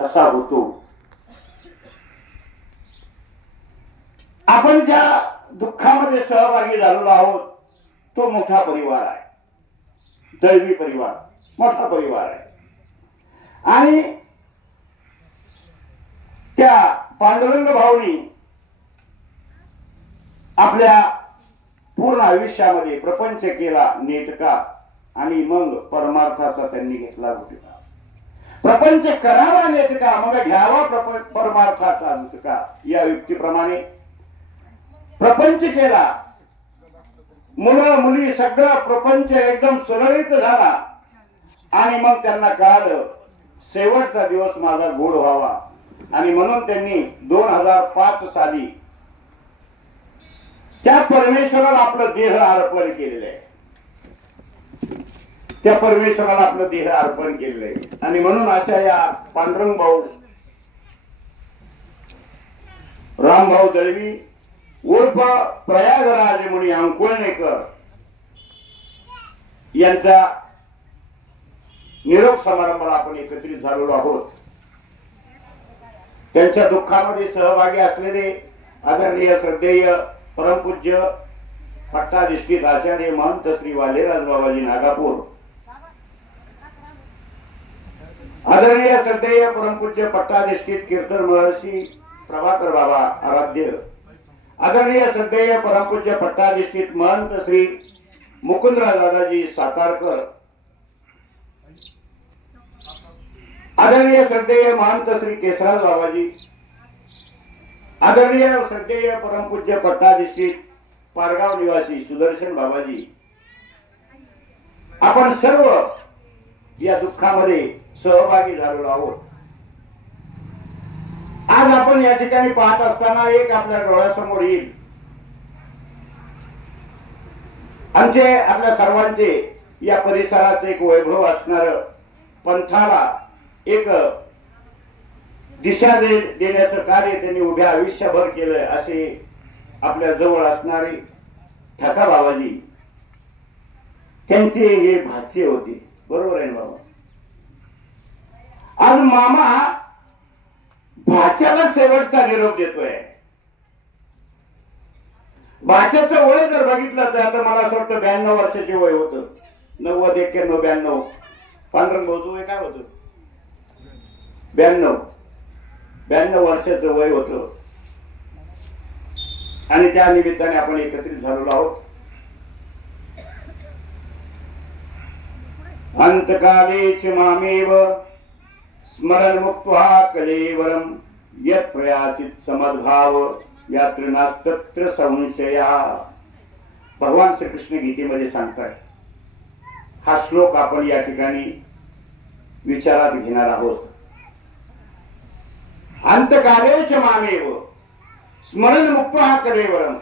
असा होतो. आपण ज्या दुःखामध्ये सहभागी झालेलो आहोत तो मोठा परिवार आहे, दैवी परिवार, मोठा परिवार आहे. आणि त्या पांडुरंग भाऊनी आपल्या पूर्ण आयुष्यामध्ये प्रपंच केला नेटका आणि मग परमार्थाचा त्यांनी घेतला होता. प्रपंच करावा नेटका मग घ्यावा परमार्थाचा नेटका या युक्तीप्रमाणे प्रपंच केला. मुलं मुली सगळं प्रपंच एकदम सुरळीत झाला आणि मग त्यांना कळालं शेवटचा दिवस माझा गोड व्हावा आणि म्हणून त्यांनी 2005 साली त्या परमेश्वराला आपलं देह अर्पण केलेलं आहे. त्या परमेश्वराला आपलं देह अर्पण केलेलं आहे. आणि म्हणून अशा या पांडुरंग भाऊ रामभाऊ दळवी उर्फ प्रयागराज मुनी अंकुळणेकर यांचा निरोप समारंभाला आपण एकत्रित झालेलो आहोत. त्यांच्या दुःखामध्ये सहभागी असलेले आदरणीय श्रद्धेय परमपूज्य पट्टाधिष्ठित आचार्य महंत श्री वालेराज बाबाजी नागापूर, आदरणीय श्रद्धेय परमपूज्य पट्टाधिष्ठित कीर्तन महर्षी प्रभाकर बाबा आराध्य, आदरणीय श्रद्धेय परमपूज्य पट्टाधिष्ठित महंत श्री मुकुंदराज दादाजी सातारकर, आदरणीय श्रद्धेय महंत श्री केशराज बाबाजी, आदरणीय श्रद्धेय परमपूज्य पट्टाधिष्ठित पारगाव निवासी सुदर्शन बाबाजी, आपण सर्व या दुःखामध्ये सहभागी झालेलो आहोत. आज आपण या ठिकाणी पाहत असताना एक आपल्या डोळ्यासमोर येईल. आमचे आपल्या सर्वांचे या परिसराचे एक वैभव असणार, पंथाला एक दिशा देण्याचं कार्य त्यांनी उभ्या आयुष्यभर केलं असे आपल्या जवळ असणारे ठका बाबाजी, त्यांचे हे भाचे होते. बरोबर आहे बाबा. आज मामा भाच्याला शेवटचा निरोप देतोय. भाच्याचं वय जर बघितलं तर आता मला असं वाटतं 92 वर्षाचे वय होतं. 90, 91, 92. पांडुरंग भाऊचं वय काय होतं? 92 वर्षाचं वय होतं. आणि त्या निमित्ताने आपण एकत्रित झालेलो आहोत. अंतकालेच मामेव स्मरण मुक्त्वा कलेवरम यत् प्रयासित समद्भाव यात्र नास्तत्र संशया. भगवान श्रीकृष्ण गीतेमध्ये सांगताय. हा श्लोक आपण या ठिकाणी विचारात घेणार आहोत. अंतकालेच मामेव स्मरण मुक्त्वा कलेवरम.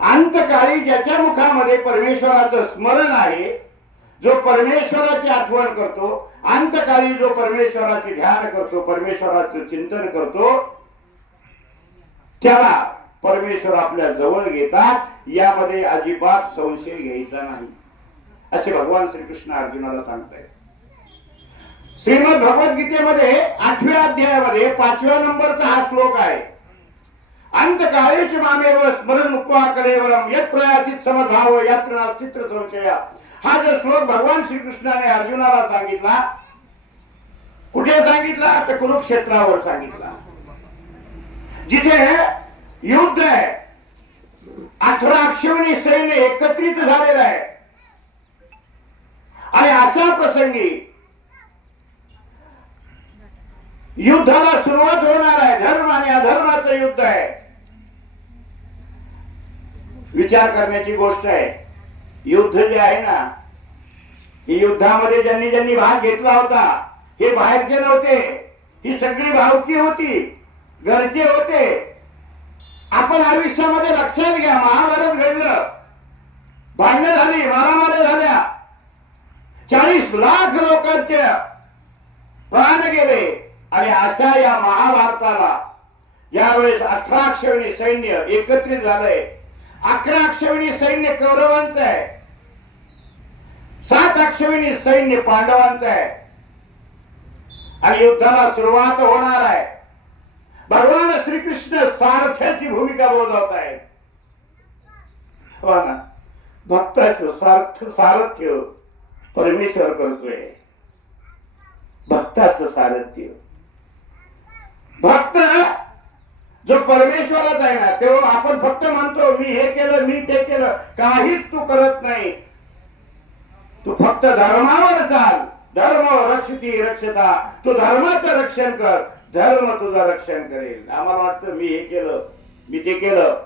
अंतकाळी ज्याच्या मुखामध्ये परमेश्वराचं स्मरण आहे, जो परमेश्वराची आठवण करतो, अंतकाळी जो परमेश्वराचे ध्यान करतो, परमेश्वराचं चिंतन करतो, त्याला परमेश्वर आपल्या जवळ घेतात. यामध्ये अजिबात संशय घ्यायचा नाही असे भगवान श्रीकृष्ण अर्जुनाला सांगतायत. श्रीमद भगवद्गीतेमध्ये 8व्या अध्यायामध्ये 5व्या नंबरचा हा श्लोक आहे. अंतकाळीच मामेव स्मरण मुक्त्वा कलेवरम यत् प्रयासित समद्भाव यात्र नास्तित्र संशया. हा जो श्लोक भगवान श्रीकृष्णाने अर्जुनाला सांगितला, कुठे सांगितला तर कुरुक्षेत्रावर सांगितला, जिथे युद्ध आहे. 18 अक्षौहिणी सैन्य एकत्रित झालेलं आहे. आणि अशा प्रसंगी युद्धाला सुरुवात होणार आहे. धर्म आणि अधर्माचं युद्ध आहे. विचार करण्याची गोष्ट आहे. युद्ध जे आहे ना, ही युद्धामध्ये ज्यांनी ज्यांनी भाग घेतला होता हे बाहेरचे नव्हते. ही सगळी भावकी होती, घरचे होते. आपण आयुष्यामध्ये लक्षात घ्या, महाभारत घडलं, भांडणं झाली, मारामाऱ्या झाल्या, 40 लाख लोकांचे प्राण गेले. आणि अशा या महाभारताला यावेळेस 18 अक्षौहिणी सैन्य एकत्रित झालंय. 11 अक्षौहिणी सैन्य कौरवांचं आहे, 7 अक्षौहिणी सैन्य पांडवांचं आहे. आणि युद्धाला सुरुवात होणार आहे. भगवान श्रीकृष्ण सारथ्याची भूमिका बजावत आहेत. हो ना, भक्ताचं सारथ्य परमेश्वर करतोय. भक्ताचं सारथ्य, भक्त जो परमेश्वराच आहे ना, तेव्हा आपण फक्त म्हणतो मी हे केलं, मी ते केलं, काहीच तू करत नाही. तू फक्त धर्मावर चाल. धर्म रक्षती रक्षता. तू धर्माचं रक्षण कर, धर्म तुझं रक्षण करेल. आम्हाला वाटतं मी हे केलं, मी ते केलं,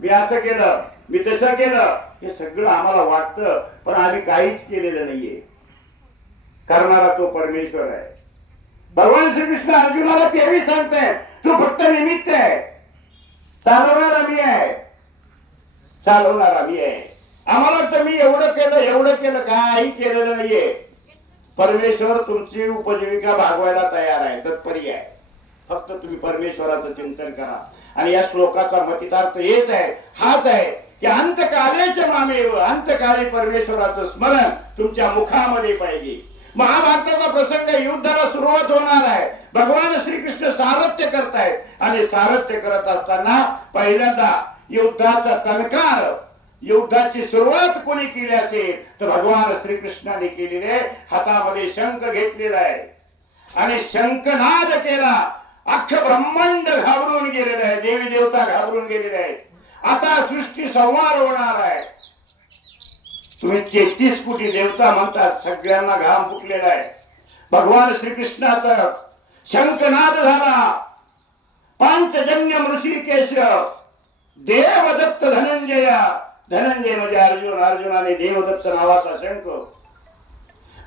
मी असं केलं, मी तसं केलं, हे सगळं आम्हाला वाटतं, पण आम्ही काहीच केलेलं नाहीये. करणारा तो परमेश्वर आहे. भगवान श्रीकृष्ण अर्जुनाला तेही सांगताय, तू फक्त निमित्त आहे, चालवणारा मी आहे, चालवणारा मी आहे. आम्हाला वाटतं मी एवढं केलं, काही केलेलं नाहीये. परमेश्वर तुमची उपजीविका भागवायला तयार आहे, तत्परी आहे. फक्त तुम्ही परमेश्वराचं चिंतन करा. आणि या श्लोकाचा मतितार्थ हेच आहे, हाच आहे की अंतकालेच मामेव, अंतकाळी परमेश्वराचं स्मरण तुमच्या मुखामध्ये पाहिजे. महाभारताचा प्रसंग, युद्धाला सुरुवात होणार आहे. भगवान श्रीकृष्ण सारथ्य करतायत आणि सारथ्य करत असताना पहिल्यांदा युद्धाचा तणकार, युद्धाची सुरुवात कोणी केली असेल तर भगवान श्रीकृष्णाने केलेले. हातामध्ये शंख घेतलेला आहे आणि शंखनाद केला. अख्खं ब्रह्मांड घाबरून गेलेलं आहे, देवी देवता घाबरून गेलेले आहेत. आता सृष्टी संहार होणार आहे. तुम्ही 33 कोटी देवता म्हणतात, सगळ्यांना घाम फुटलेला आहे. भगवान श्रीकृष्णाचा शंखनाद झाला. पांचजन्य ऋषिकेश देवदत्त धनंजय, धनंजय म्हणजे अर्जुन, अर्जुनाने देवदत्त नावाचा शंख,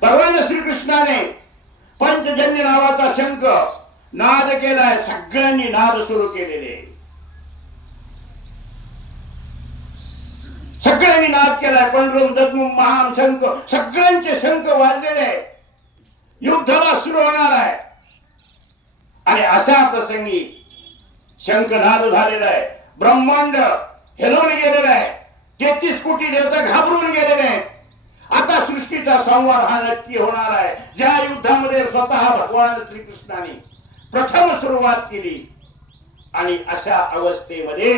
भगवान श्रीकृष्णाने पंचजन्य नावाचा शंख नाद केलाय. सगळ्यांनी नाद सुरू केलेले, सगळ्यांनी नाद केलाय. पंडरम दद्मुम महाम शंख, सगळ्यांचे शंख वाजलेले. युद्धाला सुरू होणार आहे आणि अशा प्रसंगी शंखनाद झालेला आहे. ब्रह्मांड हेलून गेलेलं आहे. 33 कोटी देवता घाबरून गेलेले आहेत. आता सृष्टीचा संहार हा नक्की होणार आहे. ज्या युद्धामध्ये स्वतः भगवान श्रीकृष्णाने प्रथम सुरुवात केली आणि अशा अवस्थेमध्ये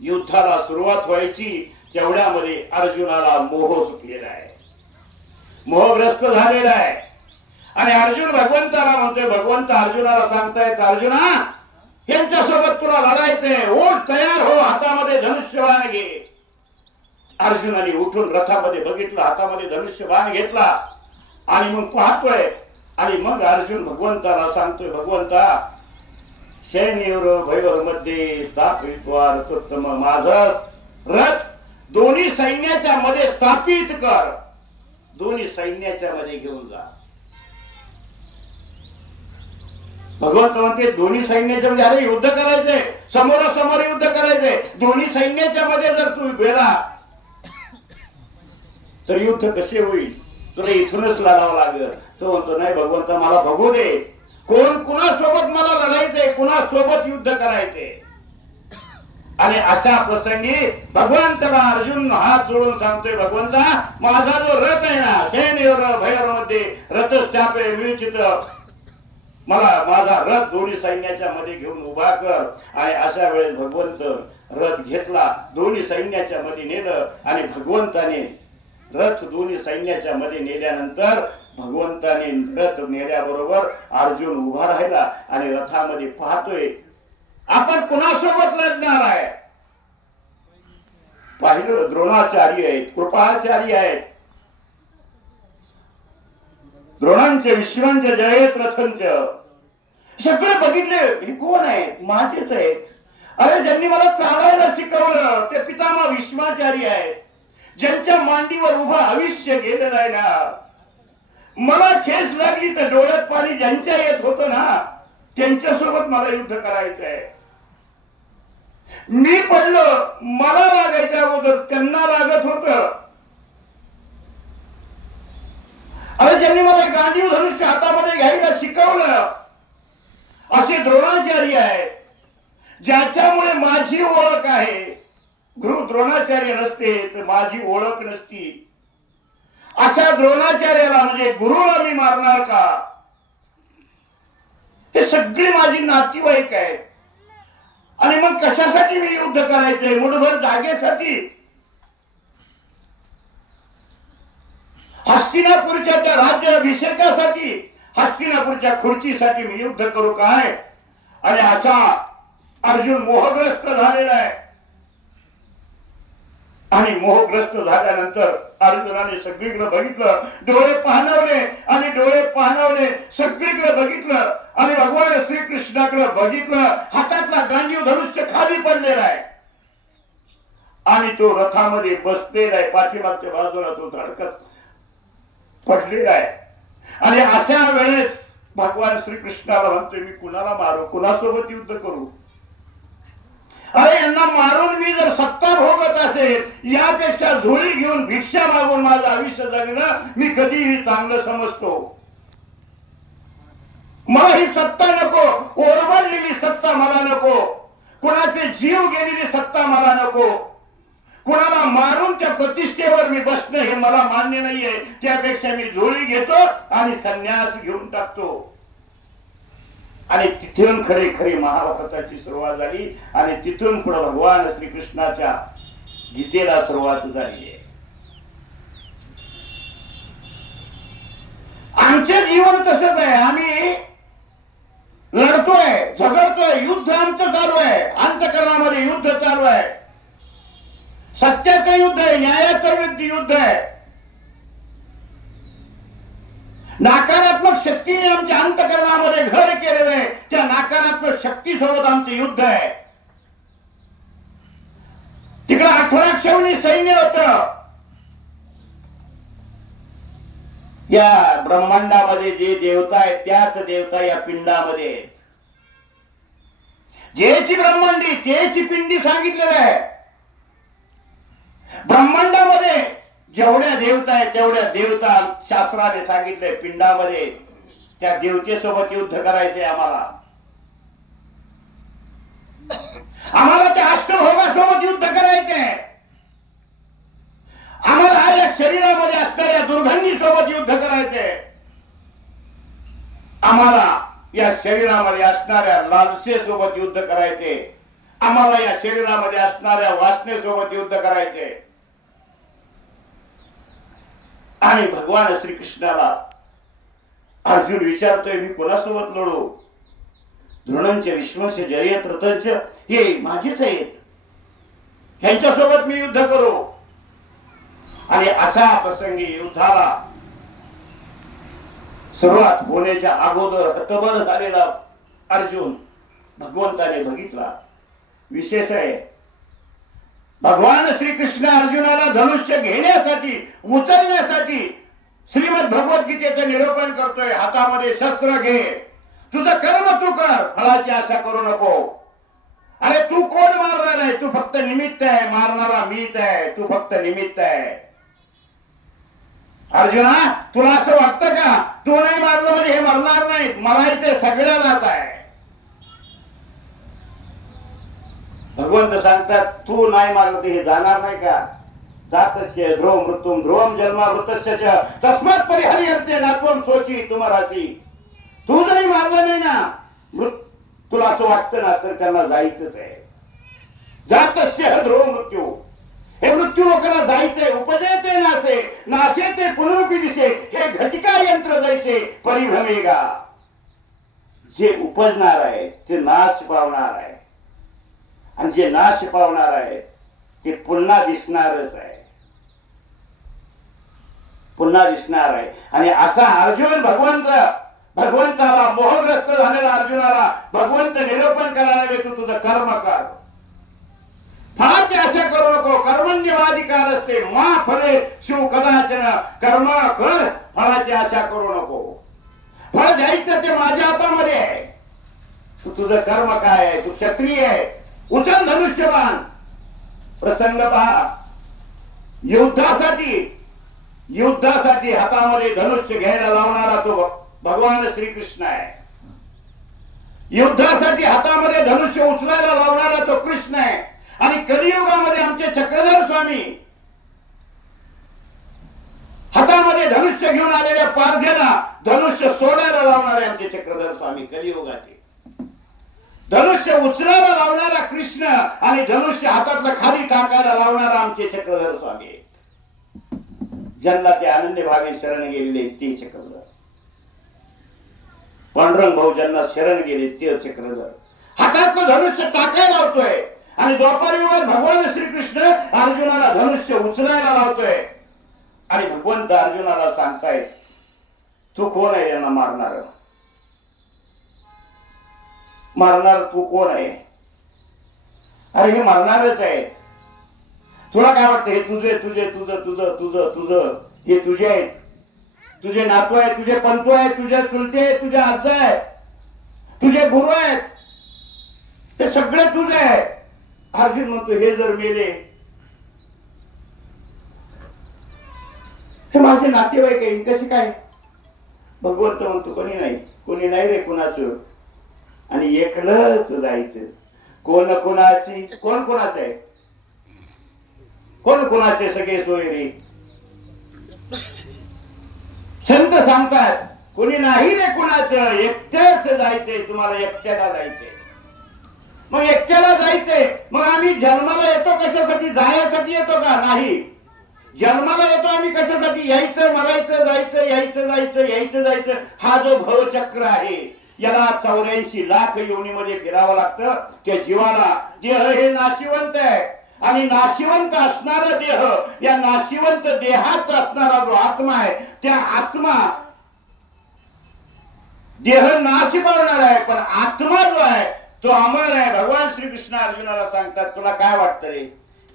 युद्धाला सुरुवात व्हायची, तेवढ्यामध्ये अर्जुनाला मोह सुटलेला आहे, मोहग्रस्त झालेला आहे. आणि अर्जुन भगवंताला म्हणतोय, भगवंत अर्जुनाला सांगतायत, अर्जुना यांच्यासोबत तुला लढायचंय, ओढ तयार हो, हातामध्ये धनुष्यबाण घे. अर्जुनाने उठून रथामध्ये बघितलं, हातामध्ये धनुष्यबाण घेतला आणि मग पाहतोय. आणि मग अर्जुन भगवंताला सांगतोय, भगवंता सैन्यवर भैवर मध्ये स्थापित्वा रथोत्तम, माझं रथ दोन्ही सैन्याच्या मध्ये स्थापित कर, दोन्ही सैन्याच्या मध्ये घेऊन जा. भगवंत म्हणते दोन्ही सैन्याच्या मध्ये, अरे युद्ध करायचंय, समोरासमोर युद्ध करायचंय, दोन्ही सैन्याच्या मध्ये जर तू गेला तर युद्ध कसे होईल, तुला इथूनच लढावं लागेल. तो म्हणतो नाही भगवंता, मला बघू दे, कोण कुणासोबत मला लढायचंय, कुणासोबत युद्ध करायचंय. आणि अशा प्रसंगी भगवंताला अर्जुन हात जोडून सांगतोय, भगवंता माझा जो रथ आहे ना, सैन्यवर भैर मध्ये रथस्थापे मिळचित, मला माझा रथ दोन्ही सैन्याच्या मध्ये घेऊन उभा कर. आणि अशा वेळेस भगवंत रथ घेतला, दोन्ही सैन्याच्या मध्ये नेलं. आणि भगवंताने रथ दोन्ही सैन्याच्या मध्ये नेल्यानंतर भगवंताने रथ नेल्याबरोबर अर्जुन उभा राहिला आणि रथामध्ये पाहतोय, आपण कुणासोबत लढणार आहे. पाहिलं, द्रोणाचार्य आहेत, कृपाचार्य आहेत, द्रोणांचे विश्वांचे जयेत रथंच, सगळे बघितले. हे कोण आहेत, माझेच आहेत. अरे ज्यांनी मला चालायला शिकवलं ते पितामह भीष्माचार्य आहेत, ज्यांच्या मांडीवर उभा आयुष्य गेलेलं आहे ना. मला ठेस लागली तर डोळ्यात पाणी ज्यांच्या येत होतं ना, त्यांच्यासोबत मला युद्ध करायचंय. मी पडलो, मला लागायच्या अगोदर त्यांना लागत होत. अरे ज्यांनी मला गांडीव धनुष्य हातामध्ये घ्यायला शिकवलं असे द्रोणाचार्य आहेत, ज्याच्यामुळे माझी ओळख आहे. गुरु द्रोणाचार्य नसते तर माझी ओळख नसती. अशा द्रोणाचार्याला म्हणजे गुरुला मी मारणार का. हे सगळे माझी नातेवाईक आहेत. आणि मग कशासाठी मी युद्ध करायचंय? मुठभर जागेसाठी? हस्तिनापूरच्या त्या राज्याभिषेकासाठी, हस्तिनापूरच्या खुर्चीसाठी मी युद्ध करू काय? आणि असा अर्जुन मोहग्रस्त झालेला आहे. आणि मोहग्रस्त झाल्यानंतर अर्जुनाने सगळीकडे बघितलं, डोळे पाहणवले आणि डोळे पाहणवले, सगळीकडे बघितलं आणि भगवान श्रीकृष्णाकडे बघितलं. हातातला गांडीव धनुष्य खाली पडलेला आहे आणि तो रथामध्ये बसलेला आहे. पाठीमागच्या बाजूला तो धडकत पडलेला आहे. आणि अशा वेळेस भगवान श्रीकृष्णाला म्हणतोय, मी कुणाला मारू? कुणासोबत युद्ध करू? अरे यांना मारून मी जर सत्ता भोगत असेल, यापेक्षा झोळी घेऊन भिक्षा मागून माझं आयुष्य जगणं मी कधीही चांगलं समजतो. मला ही सत्ता नको, ओरबडलेली सत्ता मला नको, कुणाचे जीव गेलेली सत्ता मला नको, कुणाला मारून त्या प्रतिष्ठेवर मी बसणं हे मला मान्य नाहीये. त्यापेक्षा मी झोळी घेतो आणि संन्यास घेऊन टाकतो. आणि तिथून खरी खरी महाभारताची सुरुवात झाली आणि तिथून पुढे भगवान श्रीकृष्णाच्या गीतेला सुरुवात झाली आहे. आमचे जीवन तसंच आहे. आम्ही लढतोय, झगडतोय, युद्ध आमचं चालू आहे. अंतःकरणामध्ये युद्ध चालू आहे. सत्याचं युद्ध आहे, न्यायाचं युद्ध आहे. नकारात्मक शक्तीने आमच्या अंतःकरणामध्ये घर केलेलं आहे. त्या नकारात्मक शक्तीसोबत आमचं युद्ध आहे. तिकडे 18 क्षौणी सैन्य होतं. या ब्रह्मांडामध्ये जे देवता आहेत त्याच देवता या पिंडामध्ये आहेत. जेची ब्रह्मांडी तेची पिंडी सांगितलेलं आहे. ब्रह्मांडामध्ये जेवढ्या देवता आहेत तेवढ्या देवता शास्त्राने सांगितले पिंडामध्ये त्या देवतेसोबत युद्ध करायचंय आम्हाला. आम्हाला त्या अष्टभोगासोबत युद्ध करायचंय. आम्हाला या शरीरामध्ये असणाऱ्या दुर्गंधीसोबत युद्ध करायचंय. आम्हाला या शरीरामध्ये असणाऱ्या लालसेसोबत युद्ध करायचे. आम्हाला या शरीरामध्ये असणाऱ्या वासनेसोबत युद्ध करायचे. आणि भगवान श्रीकृष्णाला अर्जुन विचारतोय, मी कोणासोबत लढू? द्रोणांचे, विष्णूचे, जयत, रथांचे हे माझेच आहेत, ह्यांच्यासोबत मी युद्ध करू? आणि अशा प्रसंगी युद्धाला सुरुवात होण्याच्या अगोदर हतबल झालेला अर्जुन भगवंताने बघितला. विशेष आहे, भगवान श्रीकृष्ण अर्जुनाला धनुष्य घेण्यासाठी, उचलण्यासाठी श्रीमद भगवद्गीतेचं निरूपण करतोय. हातामध्ये शस्त्र घे, तुझं कर्म तू कर, फळाची आशा करू नको. अरे तू कोण मारणार आहे? तू फक्त निमित्त आहे. मारणारा मीच आहे, तू फक्त निमित्त आहे. अर्जुना, तुला असं वाटतं का तू नाही मारलं म्हणजे हे मरणार नाही? मरायचे सगळ्यालाच आहे. भगवंत सांगतात, तू नाही मारलं ते हे जाणार नाही का? जातस्य ध्रुव मृत्युम ध्रुवम जन्मा मृतस्य च तस्मात् परिहर्यते नात्वम शोची तुमरासी. तू जरी मारलं नाही ना, तुला असं वाटतं ना, तर त्यांना जायचंच आहे. जातस्य ध्रुव मृत्यू, हे मृत्यू लोकांना जायचंय. उपजे ते नासे, नासे ते पुनरुपी दिसे, हे घटिका यंत्र जैसे परिभ्रमेगा. जे उपजणार आहे ते नाश पावणार आहे, आणि जे नाश पावणार आहे ते पुन्हा दिसणारच आहे, पुन्हा दिसणार आहे. आणि असा अर्जुन भगवंताला, मोहग्रस्त झालेला अर्जुनाला भगवंत निरूपण करायला, तू तुझं कर्म कर, फळाची आशा करू नको. कर्मण्यवाधिकार असते मा फळे शिव कदाचन. कर्म कर, फळाची आशा करू नको. फळ द्यायचं ते माझ्या हातामध्ये आहे. तू तुझं कर्म काय आहे? तू क्षत्रिय आहे, उचल धनुष्यबाण. प्रसंग पहा, युद्धासाठी हातामध्ये धनुष्य घ्यायला लावणारा तो भगवान श्रीकृष्ण आहे. युद्धासाठी हातामध्ये धनुष्य उचलायला लावणारा तो कृष्ण आहे. आणि कलियुगामध्ये आमचे चक्रधर स्वामी हातात हातामध्ये धनुष्य घेऊन आलेल्या पारध्याला धनुष्य सोडायला लावणारे आमचे चक्रधर स्वामी कलियुगाचे. धनुष्य उचलायला लावणारा कृष्ण आणि धनुष्य हातातलं खाली टाकायला लावणारा आमचे चक्रधर स्वामी. ज्यांना ते अनन्य भावे शरण गेलेले ते चक्रधर. पांडुरंग भाऊ ज्यांना शरण गेले ते चक्रधर. हातातलं धनुष्य टाकायला लावतोय आणि द्वापारयुगात भगवान श्रीकृष्ण अर्जुनाला धनुष्य उचलायला लावतोय आणि भगवंत अर्जुनाला सांगताय तू कोण आहे यांना मारणार. मारणार तू कोण आहे. अरे हे मारणारच आहे. तुला काय वाटतं हे तुझे तुझे तुझं तुझं तुझं तुझं हे तुझे आहेत. तुझे नातू आहे, तुझे पंतू आहे, तुझे चुलते आहे, तुझे आजा आहे, तुझे गुरु आहेत, ते सगळे तुझे आहे. अर्जुन म्हणतो हे जर मेले हे माझे नातेवाईक आहे कसे काय. भगवंत म्हणतो कोणी नाही रे कुणाचं आणि एकलंच जायचं. कोण कोणाची कोण कोणाचं आहे. कोण कोणाचे सगळे सोय रे. संत सांगतात कोणी नाही रे कुणाचं एकट्याच जायचंय. तुम्हाला एकट्याला जायचंय. मग एकट्याला जायचंय. मग आम्ही जन्माला येतो कशासाठी. जायसाठी येतो का. नाही. जन्माला येतो आम्ही कशासाठी. यायचं मरायचं जायचं यायचं जायचं यायचं जायचं. हा जो भवचक्र आहे याला 84 लाख योनीमध्ये फिरावं लागतं. त्या जीवाला देह हे नाशिवंत आहे आणि नाशिवंत असणारा देह या नाशिवंत देहात असणारा जो आत्मा आहे त्या आत्मा देह नाश पावणार आहे पण आत्मा जो आहे तो अमर आहे. भगवान श्रीकृष्ण अर्जुनाला सांगतात तुला काय वाटतं रे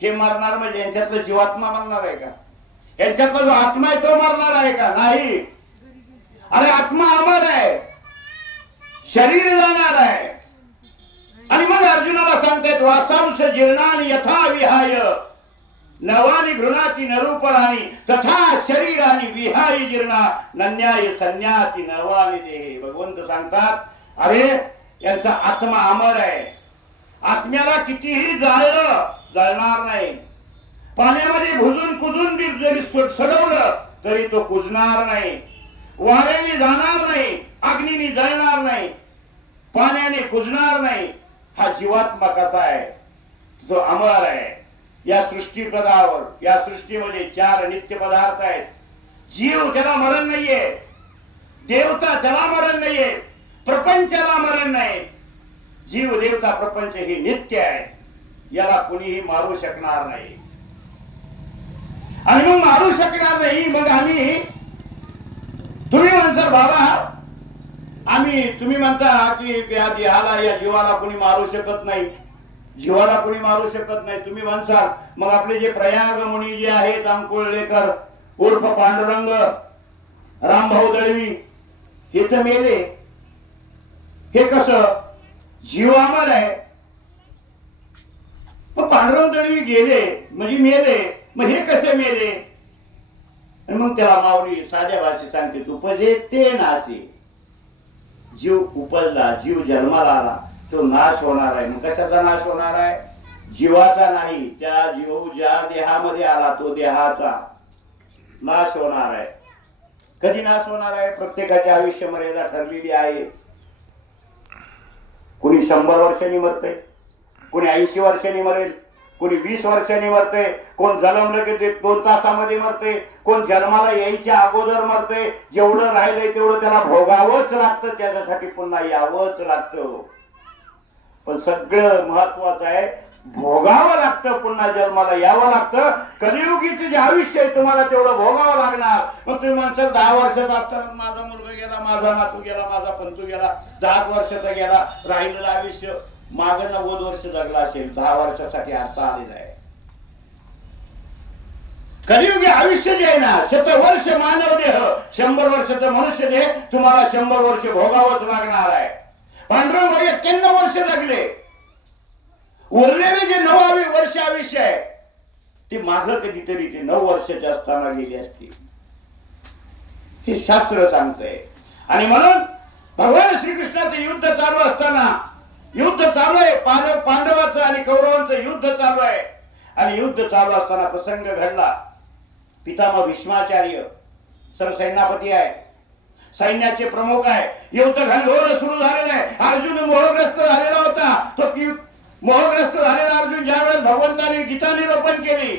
हे मरणार म्हणजे यांच्यातलं जीवात्मा मरणार आहे का. यांच्यातला जो आत्मा आहे तो मरणार आहे का. नाही. अरे आत्मा अमर आहे. शरीर जाणार आहे. आणि मग अर्जुनाला सांगतात वासांश जीर्णानि यथा विहाय नवानि गृणाति नरूपराणी तथा शरीरानि विहाय जीर्णा नन्याय संन्याति नवानि देहे. भगवंत सांगतात अरे यांचा आत्मा अमर आहे. आत्म्याला कितीही जाळलं जळणार नाही. पाण्यामध्ये भुजून कुजून जरी सडवलं तरी तो कुजणार नाही. वाऱ्याने जाणार नाही. अग्नीने जळणार नाही. पाण्याने कुजणार नाही. हा जीवात्मा कसा आहे जो अमर आहे. या सृष्टी पदावर या सृष्टीमध्ये 4 नित्य पदार्थ आहेत. जीव त्याला मरण नाहीये. देवता त्याला मरण नाहीये. प्रपंचाला मरण नाही. जीव देवता प्रपंच हे नित्य आहे. याला कुणीही मारू शकणार नाही. आणि मग मारू शकणार नाही. मग आम्ही तुम्ही म्हणसाल बाबा तुम्ही म्हणता की या देहाला या जीवाला कोणी मारू शकत नाही. जीवाला कोणी मारू शकत नाही तुम्ही म्हणसाल. मग आपले जे प्रयाग मुनी जे आहेत अंकुळलेकर उर्फ पांडुरंग रामभाऊ दळवी हे तर मेले. हे कसं. जीव अमर आहे. मग पांडुरंग दळवी गेले म्हणजे मेले. मग हे कसे मेले. आणि मग त्याला माऊली साध्या भाषेत सांगते उपजे ते नाशी. जीव उपजला जीव जन्माला आला तो नाश होणार आहे. मग कशाचा नाश होणार आहे. जीवाचा नाही. त्या जीव ज्या देहामध्ये आला तो देहाचा नाश होणार आहे. कधी नाश होणार आहे. प्रत्येकाची आयुष्य मर्यादा ठरलेली आहे. कोणी 100 वर्षांनी मरते. कोणी 80 वर्षांनी मरेल. कोणी 20 वर्षांनी मरते. कोण जन्मलं की 2 तासामध्ये मरते. कोण जन्माला यायच्या अगोदर मरते. जेवढं राहिलंय तेवढं त्याला भोगावंच लागतं. त्याच्यासाठी पुन्हा यावंच लागतं. पण सगळं महत्वाचं आहे भोगावं लागतं. पुन्हा जन्माला यावं लागतं. कलियुगीचे जे आयुष्य आहे तुम्हाला तेवढं भोगावं लागणार. मग तुम्ही म्हणसाल 10 वर्षात असताना माझा मुलगा गेला माझा नातू गेला माझा पंतू गेला 10 वर्षाचा गेला राहिलेलं आयुष्य माग 90 वर्ष जगला असेल. 10 वर्षासाठी आता आलेला आहे. कलियुगी आयुष्य जे आहे ना 100 वर्ष मानव देह 100 वर्षाचा मनुष्य देह तुम्हाला 100 वर्ष भोगावंच लागणार आहे. पांडुरंग 91 वर्ष जगले. उरलेले जे 9 वर्ष आयुष्य आहे ते माग कधीतरी ते 9 वर्षाचे असताना गेले असतील. हे शास्त्र सांगतंय. आणि म्हणून भगवान श्रीकृष्णाचे युद्ध चालू असताना युद्ध चालू आहे. पांडवाचं आणि कौरवांचं युद्ध चालू आहे. आणि युद्ध चालू असताना प्रसंग घडला. पितामह भीष्माचार्य सरसैन्यापती आहे, सैन्याचे प्रमुख आहे. युद्ध घनघोर सुरू झालेलं आहे. अर्जुन मोहग्रस्त झालेला होता. तो मोहग्रस्त झालेला अर्जुन ज्यावेळेस भगवंताने गीता निरूपण केली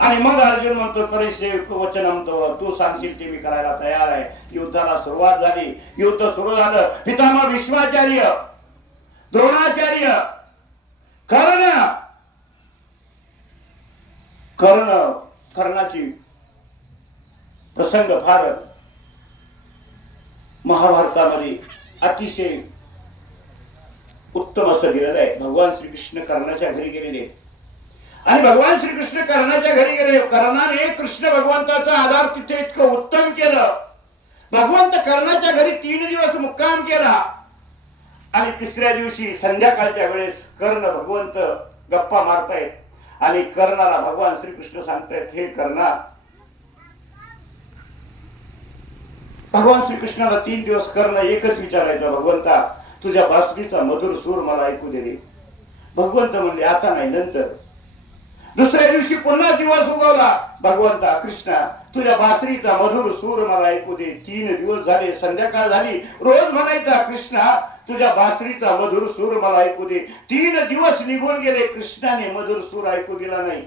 आणि मग अर्जुन म्हणतो करिष्ये वचनम तव, तू सांगशील ते मी करायला तयार आहे. युद्धाला सुरुवात झाली. युद्ध सुरू झालं. पितामह भीष्माचार्य, द्रोणाचार्य, कर्णाची प्रसंग फार महाभारतामध्ये अतिशय उत्तम असं दिलेलं आहे. भगवान श्रीकृष्ण कर्णाच्या घरी गेलेले आणि भगवान श्रीकृष्ण कर्णाच्या घरी गेले. कर्णाने कृष्ण भगवंताचा आधार तिथे इतकं उत्तम केलं. भगवंत कर्णाच्या घरी 3 दिवस मुक्काम केला आणि 3ऱ्या दिवशी संध्याकाळच्या वेळेस कर्ण भगवंत गप्पा मारतायत आणि कर्णाला भगवान श्रीकृष्ण सांगतायत, हे कर्णा, भगवान श्रीकृष्णाला 3 दिवस कर्ण एकच विचारायचा, भगवंता तुझ्या बासरीचा मधुर सूर मला ऐकू दे. भगवंत म्हणले आता नाही, नंतर. 2ऱ्या दिवशी पुन्हा दिवस उगवला. भगवंता कृष्णा तुझ्या बासरीचा मधुर सूर मला ऐकू दे. 3 दिवस झाले, संध्याकाळ झाली, रोज म्हणायचा कृष्णा तुझ्या बासरीचा मधुर सूर मला ऐकू दे. 3 दिवस निघून गेले, कृष्णाने मधुर सूर ऐकू दिला नाही.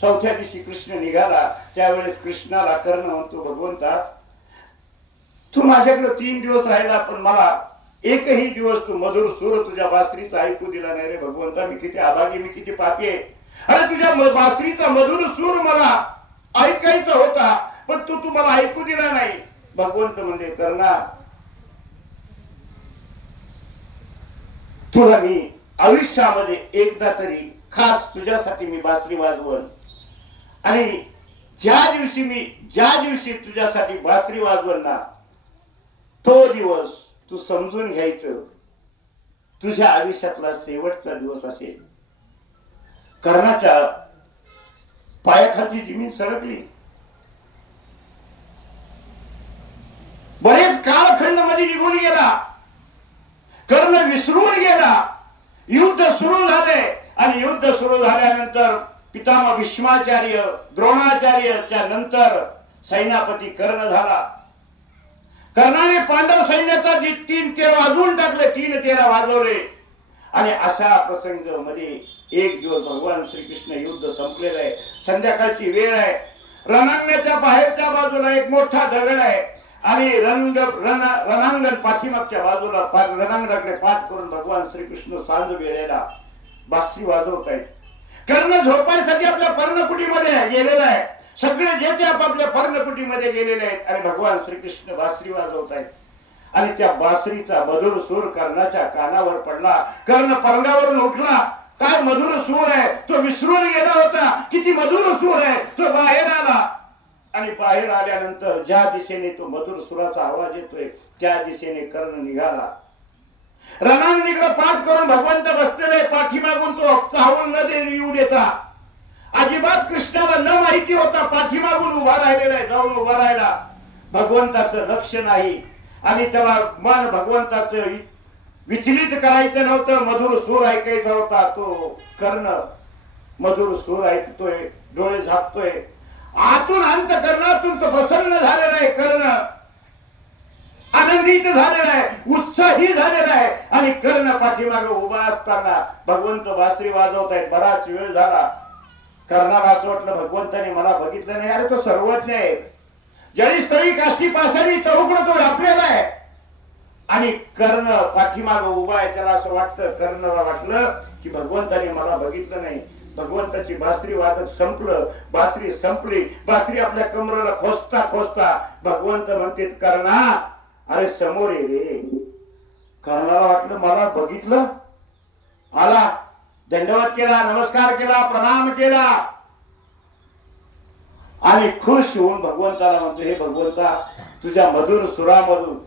4थ्या दिवशी कृष्ण निघाला. त्यावेळेस कृष्णाला कर्ण म्हणतो, भगवंता तू माझ्याकडे 3 दिवस राहिला पण मला एकही दिवस तू मधुर सूर तुझ्या बासरीचा ऐकू दिला नाही रे भगवंता. मी किती अभागी, मी किती पापी आहे. अरे तुझ्या बासरीचा मधुर सूर मला ऐकायचा होता पण तू मला ऐकू दिला नाही. भगवंत म्हणजे कर्णा तुला मी आयुष्यामध्ये एकदा तरी खास तुझ्यासाठी मी बासरी वाजवण आणि ज्या दिवशी तुझ्यासाठी बासरी वाजवण ना तो दिवस तू समजून घ्यायचं तुझ्या आयुष्यातला शेवटचा दिवस असेल. कर्णाच्या पायाखालची जमीन सरकली. बरेच कालखंड मध्ये निघून गेला. कर्ण विसरून गेला. युद्ध सुरू झाले आणि युद्ध सुरू झाल्यानंतर पितामह भीष्माचार्य, द्रोणाचार्यच्या नंतर सेनापती कर्ण झाला. कर्णाने पांडव सैन्याचा 3 तेर वाजवून टाकले. 3 तेर वाजवले आणि अशा प्रसंग मध्ये एक दिवस भगवान श्रीकृष्ण युद्ध संपलेलं आहे. संध्याकाळची वेळ आहे. रणांगणाच्या बाहेरच्या बाजूला एक मोठा दगड आहे आणि रणांगण पाठीमागच्या बाजूला रणांगणाकडे पाठ करून भगवान श्रीकृष्ण सांज वेळेला बासरी वाजवत आहेत. कर्ण झोपायसाठी आपल्या पर्णकुटीमध्ये गेलेला आहे. सगळे जे ते आपापल्या पर्णकुटीमध्ये गेलेले आहेत आणि भगवान श्रीकृष्ण बासरी वाजवत आहेत आणि त्या बासरीचा मधुर सूर कर्णाच्या कानावर पडला. कर्ण पलंगावरून उठला. काय मधुर सूर आहे, तो विसरून गेला होता. किती मधुर सूर आहे. तो बाहेर आला आणि बाहेर आल्यानंतर ज्या दिशेने तो मधुर सुराचा आवाज येतोय त्या दिशेने कर्ण निघाला. रणांगणीकडे पाठ करून भगवंत बसलेले. पाठीमागून तो चाहूल न येऊ देता. अजिबात कृष्णाला न माहिती होता पाठीमागून उभा राहिलेला आहे. जाऊन उभा राहिला. भगवंताचं लक्ष नाही आणि त्याला मन भगवंताचं विचलित करायचं नव्हतं. मधुर सूर ऐकायचा होता. तो कर्ण मधुर सूर ऐकतोय, डोळे झाकतोय. आतून अंतःकरणातून तो प्रसन्न झालेला आहे. कर्ण आनंदित झालेला आहे, उत्साही झालेला आहे आणि कर्ण पाठीमागे उभा असताना भगवंत बासरी वाजवत आहेत. बराच वेळ झाला. कर्णाला असं वाटलं भगवंताने मला बघितलं नाही. अरे तो सर्वज्ञ आहे. जळी स्थळी काष्टी पासारी तरुगण तो आपल्याला आहे आणि कर्ण पाठीमागे उभा आहे. त्याला असं वाटतं, कर्णाला वाटलं की भगवंताने मला बघितलं नाही. भगवंताची बासरी वादक संपलं. बासरी संपली. बासरी आपल्या कमरेला खोसता खोसता भगवंत म्हणते कर्णा अरे समोर ये रे. कर्णाला वाटलं मला बघितलं. आला, दंडवत केला, नमस्कार केला, प्रणाम केला आणि खुश होऊन भगवंताला म्हणतो, हे भगवंता तुझ्या मधुर सुरामधून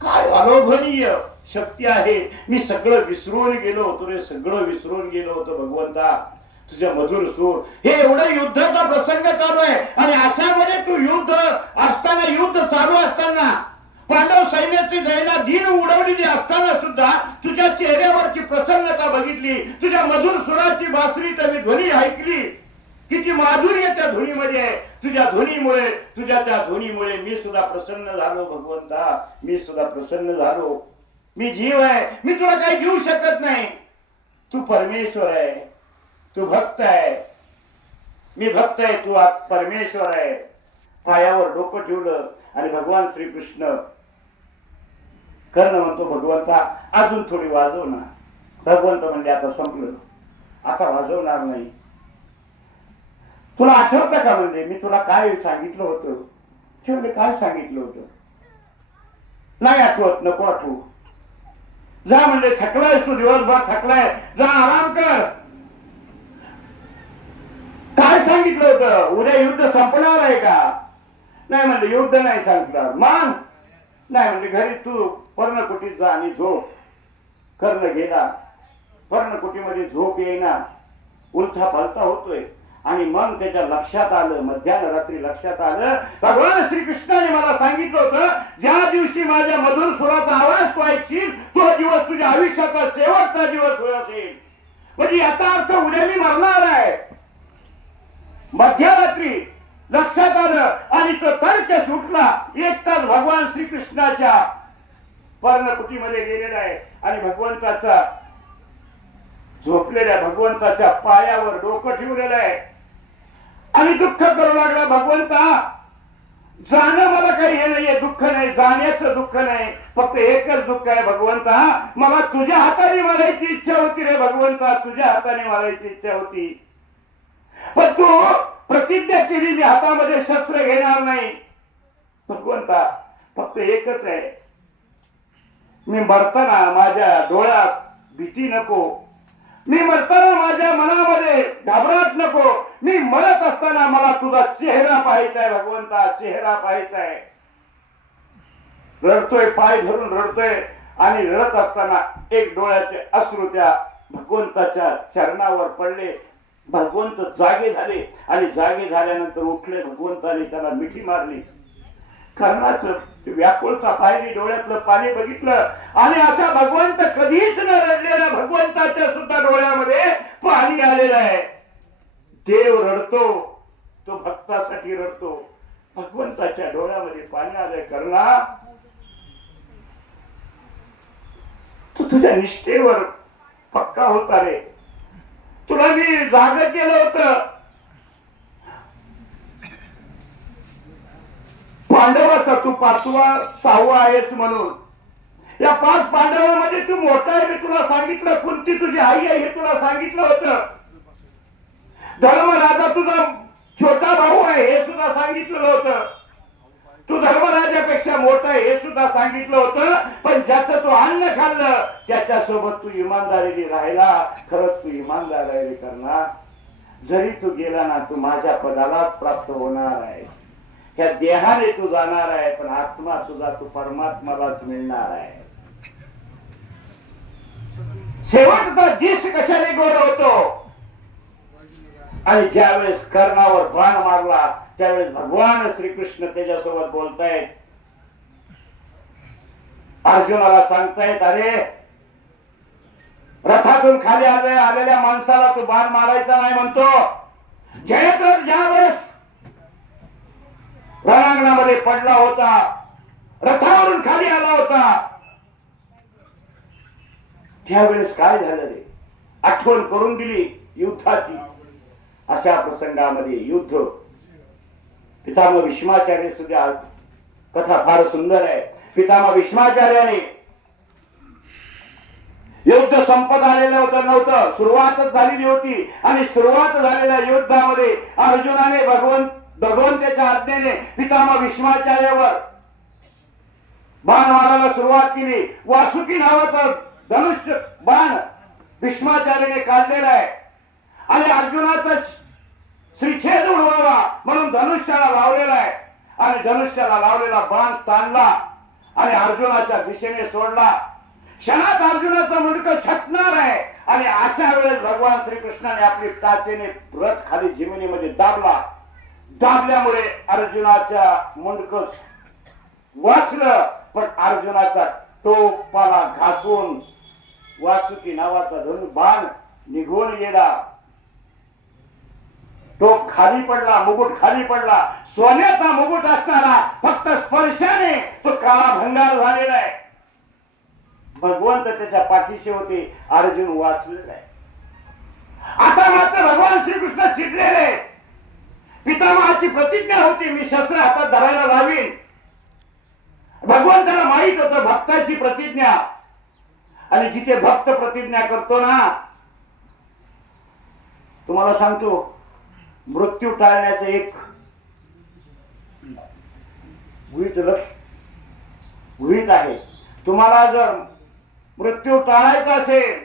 काय अलोभनीय शक्ती आहे. मी सगळं विसरून गेलो होतो रे, सगळं विसरून गेलो होतो भगवंता. तुझ्या मधुर सूर. हे एवढं युद्धाचा प्रसंग चालू आहे आणि अशामध्ये तू युद्ध असताना, युद्ध चालू असताना, पांडव सैन्याची दैना दिन उडवलेली असताना सुद्धा तुझ्या चेहऱ्यावरची प्रसन्नता बघितली. तुझ्या मधुर सुराची बासरीचा मी ध्वनी ऐकली. किती माधुर्य त्या धुनीमध्ये आहे. तुझ्या धुनीमुळे, तुझ्या त्या धुनीमुळे मी सुद्धा प्रसन्न झालो भगवंता, मी सुद्धा प्रसन्न झालो. मी जीव आहे, मी तुला काही देऊ शकत नाही. तू परमेश्वर आहे, तू भक्त आहे, मी भक्त आहे, तू परमेश्वर आहे. पायावर डोकं ठेवलं आणि भगवान श्रीकृष्ण कर्ण म्हणतो, भगवंता अजून थोडी वाजव ना. भगवंत म्हणजे आता संपलं, आता वाजवणार नाही. तुला आठवतं का म्हणजे मी तुला काय सांगितलं होतं? ते काय सांगितलं होतं? नाही आठवत, नको आठवू. जा म्हणजे थकलाय तू, दिवसभर थकलाय, जा आराम कर. काय सांगितलं होतं? उद्या युद्ध संपणार आहे का? नाही म्हणजे युद्ध नाही सांगतात. मान नाही म्हणजे घरी तू पर्णकुटीत जा आणि झोप. कर्ण गेला, पर्णकुटीमध्ये झोप येईना, उलथा पालथा होतोय. आणि मग त्याच्या लक्षात आलं, मध्यान्ह रात्री लक्षात आलं, भगवान श्रीकृष्णाने मला सांगितलं होतं, ज्या दिवशी माझ्या मधुर सुराचा आवाज तू ऐकशील, तो दिवस तुझ्या आयुष्याचा शेवटचा दिवस होत असेल. म्हणजे याचा अर्थ उद्या मी मरणार आहे. मध्यरात्री लक्षात आलं आणि तो तर्क सुटला. एक तास भगवान श्रीकृष्णाच्या पर्णकुटीमध्ये गेलेला आहे आणि भगवंताचा झोपलेल्या भगवंताच्या पायावर डोकं ठेवलेलं आहे आणि दुःख करू लागला. भगवंता जाणं मला काही हे नाहीये, दुःख नाही, जाण्याचं दुःख नाही, फक्त एकच दुःख आहे भगवंता, मला तुझ्या हाताने मारायची इच्छा होती रे भगवंता, तुझ्या हाताने मारायची इच्छा होती. पण तू प्रतिज्ञा केली मी हातामध्ये शस्त्र घेणार नाही. भगवंता फक्त एकच आहे, मी मरताना माझ्या डोळ्यात भीती नको, मी मरताना माझ्या मनामध्ये घाबरट नको, मी मरत असताना मला तुझा चेहरा पाहायचा आहे भगवंता, चेहरा पाहायचा आहे. रडतोय, पाय धरून रडतोय आणि रडत असताना एक डोळ्याचे अश्रू त्या भगवंताच्या चरणावर पडले. भगवंत जागे झाले आणि जागे झाल्यानंतर उठले. भगवंताने त्याला मिठी मारली. कर्णाचं व्याकुळता पाहिली, डोळ्यातलं पाणी बघितलं आणि असा भगवंत कधीच न रडलेला भगवंताच्या सुद्धा डोळ्यामध्ये पाणी आलेलं आहे. देव रडतो, तो भक्तासाठी रडतो. भगवंताच्या डोळ्यामध्ये पाणी आलंय. कर्णा, तू तुझ्या निष्ठेवर पक्का होता रे, तुला मी जाग केलं होतं. पांडवाचा तू 5वा 6वा आहेस म्हणून. या 5 पांडवांमध्ये तू मोठा आहे मी तुला सांगितलं. कुंती तुझी आई आहे हे तुला सांगितलं होतं. धर्मराजा तुझा छोटा भाऊ आहे हे सुद्धा सांगितलं होतं. तू धर्मराजापेक्षा मोठा आहे हे सुद्धा सांगितलं होतं. पण ज्याचं तू अन्न खाल्लं त्याच्यासोबत तू इमानदारीने राहिला. खरंच तू इमानदार आहे रे कर्णा. जरी तू गेला ना, तू माझ्या पदालाच प्राप्त होणार आहे. ह्या देहाने तू जाणार आहे, पण आत्मा तुझा तू परमात्मालाच मिळणार आहे. शेवटचा दिस कशाने गोड होतो? आणि ज्यावेळेस कर्णावर बाण मारला त्यावेळेस भगवान श्रीकृष्ण त्याच्यासोबत बोलतायत. अर्जुनाला सांगतायत, अरे रथातून खाली आलेल्या माणसाला तू बाण मारायचा नाही म्हणतो. जयद्रथ ज्यावेळेस रणांगणामध्ये पडला होता, रथावरून खाली आला होता, त्यावेळेस काय झालं रे? आठवण करून दिली युद्धाची. अशा प्रसंगामध्ये युद्ध, पितामह भीष्माचार्य सुद्धा कथा फार सुंदर आहे. पितामह भीष्माचार्याने युद्ध संपत आलेलं होतं नव्हतं, सुरुवातच झालेली होती आणि सुरुवात झालेल्या युद्धामध्ये अर्जुनाने भगवंताच्या आज्ञेने पितामह भीष्माचार्यावर बाण मारायला सुरुवात केली. वासुकी नावाचा धनुष्य बाण भीष्माचार्याने काढलेला आहे आणि अर्जुनाचा श्रीछेद उडवावा म्हणून धनुष्याला लावलेला आहे आणि धनुष्याला लावलेला बाण ताणला आणि अर्जुनाच्या दिशेने सोडला. क्षणात अर्जुनाचा मुंडकं छटणार आहे आणि अशा वेळेस भगवान श्रीकृष्णाने आपली टाचेने रथ खाली जमिनीमध्ये दाबला. दाबल्यामुळे अर्जुनाच्या मुंडकं वाचलं, पण अर्जुनाचा टोपाला घासून वासुकी नावाचा धनु बाण निघून गेला. टोप खाली पडला, मुकुट खाली पडला, सोन्याचा मुकुट असणारा फक्त स्पर्शाने तो काळा भंगार झालेला आहे. भगवंत त्याच्या पाठीशी होते, अर्जुन वाचलेला आहे. आता मात्र भगवान श्रीकृष्ण चिडलेले. पितामहाची प्रतिज्ञा होती, मी शस्त्र हातात धरायला लावीन. भगवंताला माहित होतं भक्ताची प्रतिज्ञा, आणि जिथे भक्त प्रतिज्ञा करतो ना, तुम्हाला सांगतो मृत्यू टाळण्याचं एक गृहीत आहे. तुम्हाला जर मृत्यू टाळायचा असेल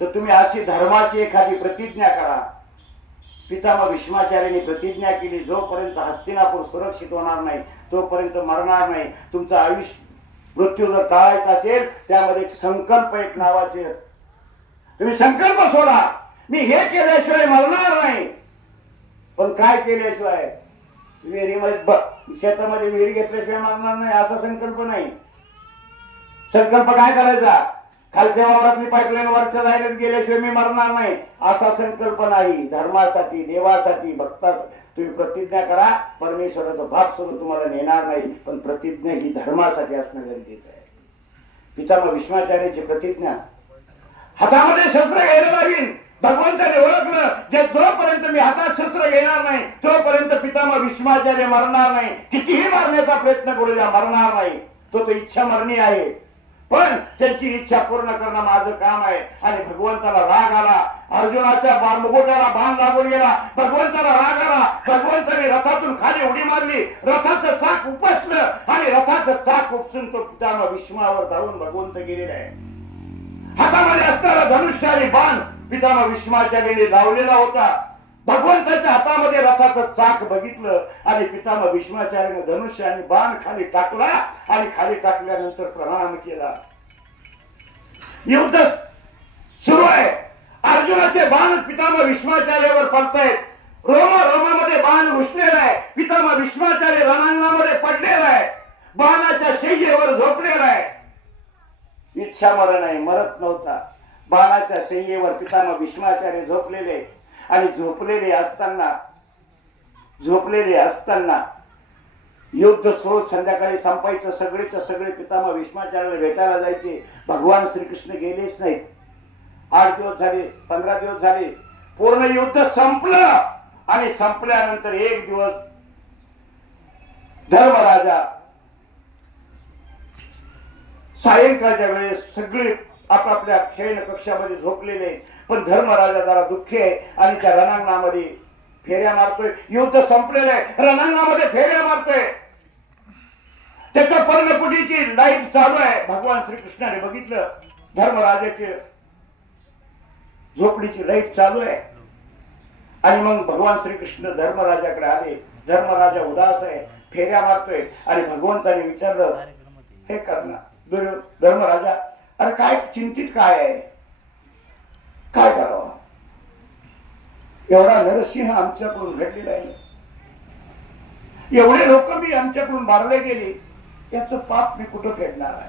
तर तुम्ही अशी धर्माची एखादी प्रतिज्ञा करा. पितामह भीष्माचार्यांनी प्रतिज्ञा केली, जोपर्यंत हस्तिनापूर सुरक्षित होणार नाही तोपर्यंत मरणार नाही. तुमचं आयुष्य मृत्यू जर टाळायचा असेल त्यामध्ये एक संकल्प, एक नावाचे तुम्ही संकल्प सोडा. मी हे केल्याशिवाय मरणार नाही. पण काय केल्याशिवाय? विहिरीमध्ये शेतामध्ये विहीर घेतल्याशिवाय मरणार नाही असा संकल्प नाही. संकल्प काय करायचा? खालच्या वावरातली पाईपलाईन वरच्या लाईनीत गेल्याशिवाय मी मरणार नाही असा संकल्प नाही. धर्मासाठी, देवासाठी, भक्ता तुम्ही प्रतिज्ञा करा. परमेश्वराचा भाग सोडून तुम्हाला नेणार नाही, पण प्रतिज्ञा ही धर्मासाठी असणं गरजेचं आहे. पितामह भीष्माचार्याची प्रतिज्ञा, हातामध्ये शस्त्र घ्यायला लावीन. भगवंताने ओळखलं, जे जोपर्यंत मी हातात शस्त्र घेणार नाही तोपर्यंत पितामह भीष्माचार्य मरणार नाही. कितीही मारण्याचा प्रयत्न करू द्या, मरणार नाही. तो इच्छा मरणी आहे, पण त्यांची इच्छा पूर्ण करणं माझं काम आहे. आणि भगवंताला राग आला. अर्जुनाच्या मुकुटाला बाण लागून गेला. भगवंताला राग आला. भगवंताने रथातून खाली उडी मारली. रथाचं चाक उपसलं आणि रथाचं चाक उपसून तो पितामह भीष्मावर धावून भगवंत गेलेला आहे. हातामध्ये असणारा धनुष्य आणि बाण पितामह भीष्माचार्याने लावलेला होता. भगवंताच्या हातामध्ये रथाचं चाक बघितलं आणि पितामह भीष्माचार्याने धनुष्य आणि बाण खाली टाकला आणि खाली टाकल्यानंतर प्रणाम केला. युद्ध सुरू आहे. अर्जुनाचे बाण पितामह भीष्माचार्यावर पडतायत. रोमामध्ये बाण घुसलेला आहे. पितामह भीष्माचार्य रणांगणामध्ये पडलेला आहे. बाणाच्या शय्येवर झोपलेला आहे. इच्छा मरण आहे, मरत नव्हता. बाणाच्या शय्येवर पितामह भीष्माचार्य झोपलेले आणि झोपलेले असताना युद्ध सुरू, संध्याकाळी संपायचं. सगळेच्या सगळे पितामह भीष्माचार्याला भेटायला जायचे. भगवान श्रीकृष्ण गेलेच नाहीत. 8 दिवस झाले, 15 दिवस झाले, पूर्ण युद्ध संपलं. आणि संपल्यानंतर एक दिवस धर्मराजा सायंकाळच्या वेळेस सगळे आपापल्या शयन कक्षामध्ये झोपलेले, पण धर्मराजा जरा दुःखी आहे आणि त्या रणांगणामध्ये फेऱ्या मारतोय. युद्ध संपलेलं आहे, रणांगणामध्ये फेऱ्या मारतोय. त्याच्या पर्णकुटीची लाईट चालू आहे. भगवान श्रीकृष्णाने बघितलं, धर्मराजाची झोपडीची लाईट चालू आहे. आणि मग भगवान श्रीकृष्ण धर्मराजाकडे आले. धर्मराजा उदास आहे, फेऱ्या मारतोय. आणि भगवंताने विचारलं, हे करणं धर्मराजा, अरे काय चिंतित काय आहे? काय करावं? एवढा नरसिंह आमच्याकडून घडलेला आहे, एवढे लोक मी आमच्याकडून मारले गेले, याचं पाप मी कुठं फेडणार आहे?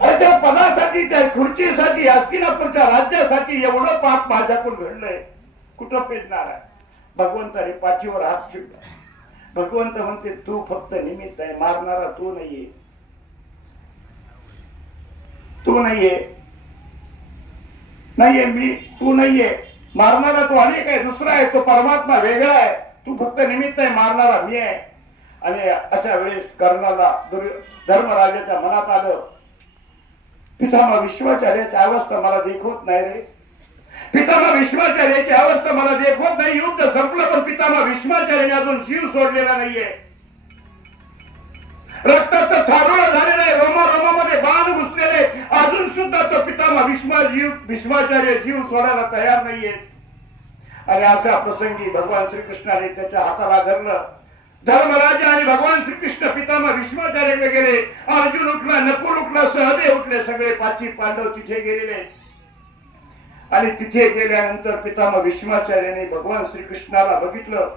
अरे त्या पदासाठी, त्या खुर्चीसाठी, हस्तिनापूरच्या राज्यासाठी एवढं पाप माझ्याकडून घडलंय, कुठं फेडणार आहे? भगवंताने पाठीवर हात ठेवला. भगवंत म्हणते, तू फक्त निमित्त आहे, मारणारा तू नाहीये. तू नाहीये तू नाहीये. मारणारा तो अनेक आहे, दुसरा आहे, तो परमात्मा वेगळा आहे. तू फक्त निमित्त आहे, मारणारा मी आहे. आणि अशा वेळेस कर्णाला धर्मराजाच्या मनात आलं, पितामह भीष्माचार्याची अवस्था मला देखवत नाही रे. पितामह भीष्माचार्याची अवस्था मला देखवत नाही. युद्ध संपलं, पण पितामह भीष्माचार्याने अजून जीव सोडलेला नाहीये. रक्ताचं थारोळ झालेलं आहे, रोमामध्ये बाण घुसलेले, अजून सुद्धा तो पितामह भीष्माचार्य जीव सोडायला तयार नाहीये. आणि अशा प्रसंगी भगवान श्रीकृष्णाने त्याच्या हाताला धरलं. धर्मराजा आणि भगवान श्रीकृष्ण पितामह भीष्माचार्याकडे गेले. अर्जुन उठला, नकुल उठला, सहदेव उठले, सगळे 5 पांडव तिथे गेलेले. आणि तिथे गेल्यानंतर पितामह भीष्माचार्याने भगवान श्रीकृष्णाला बघितलं,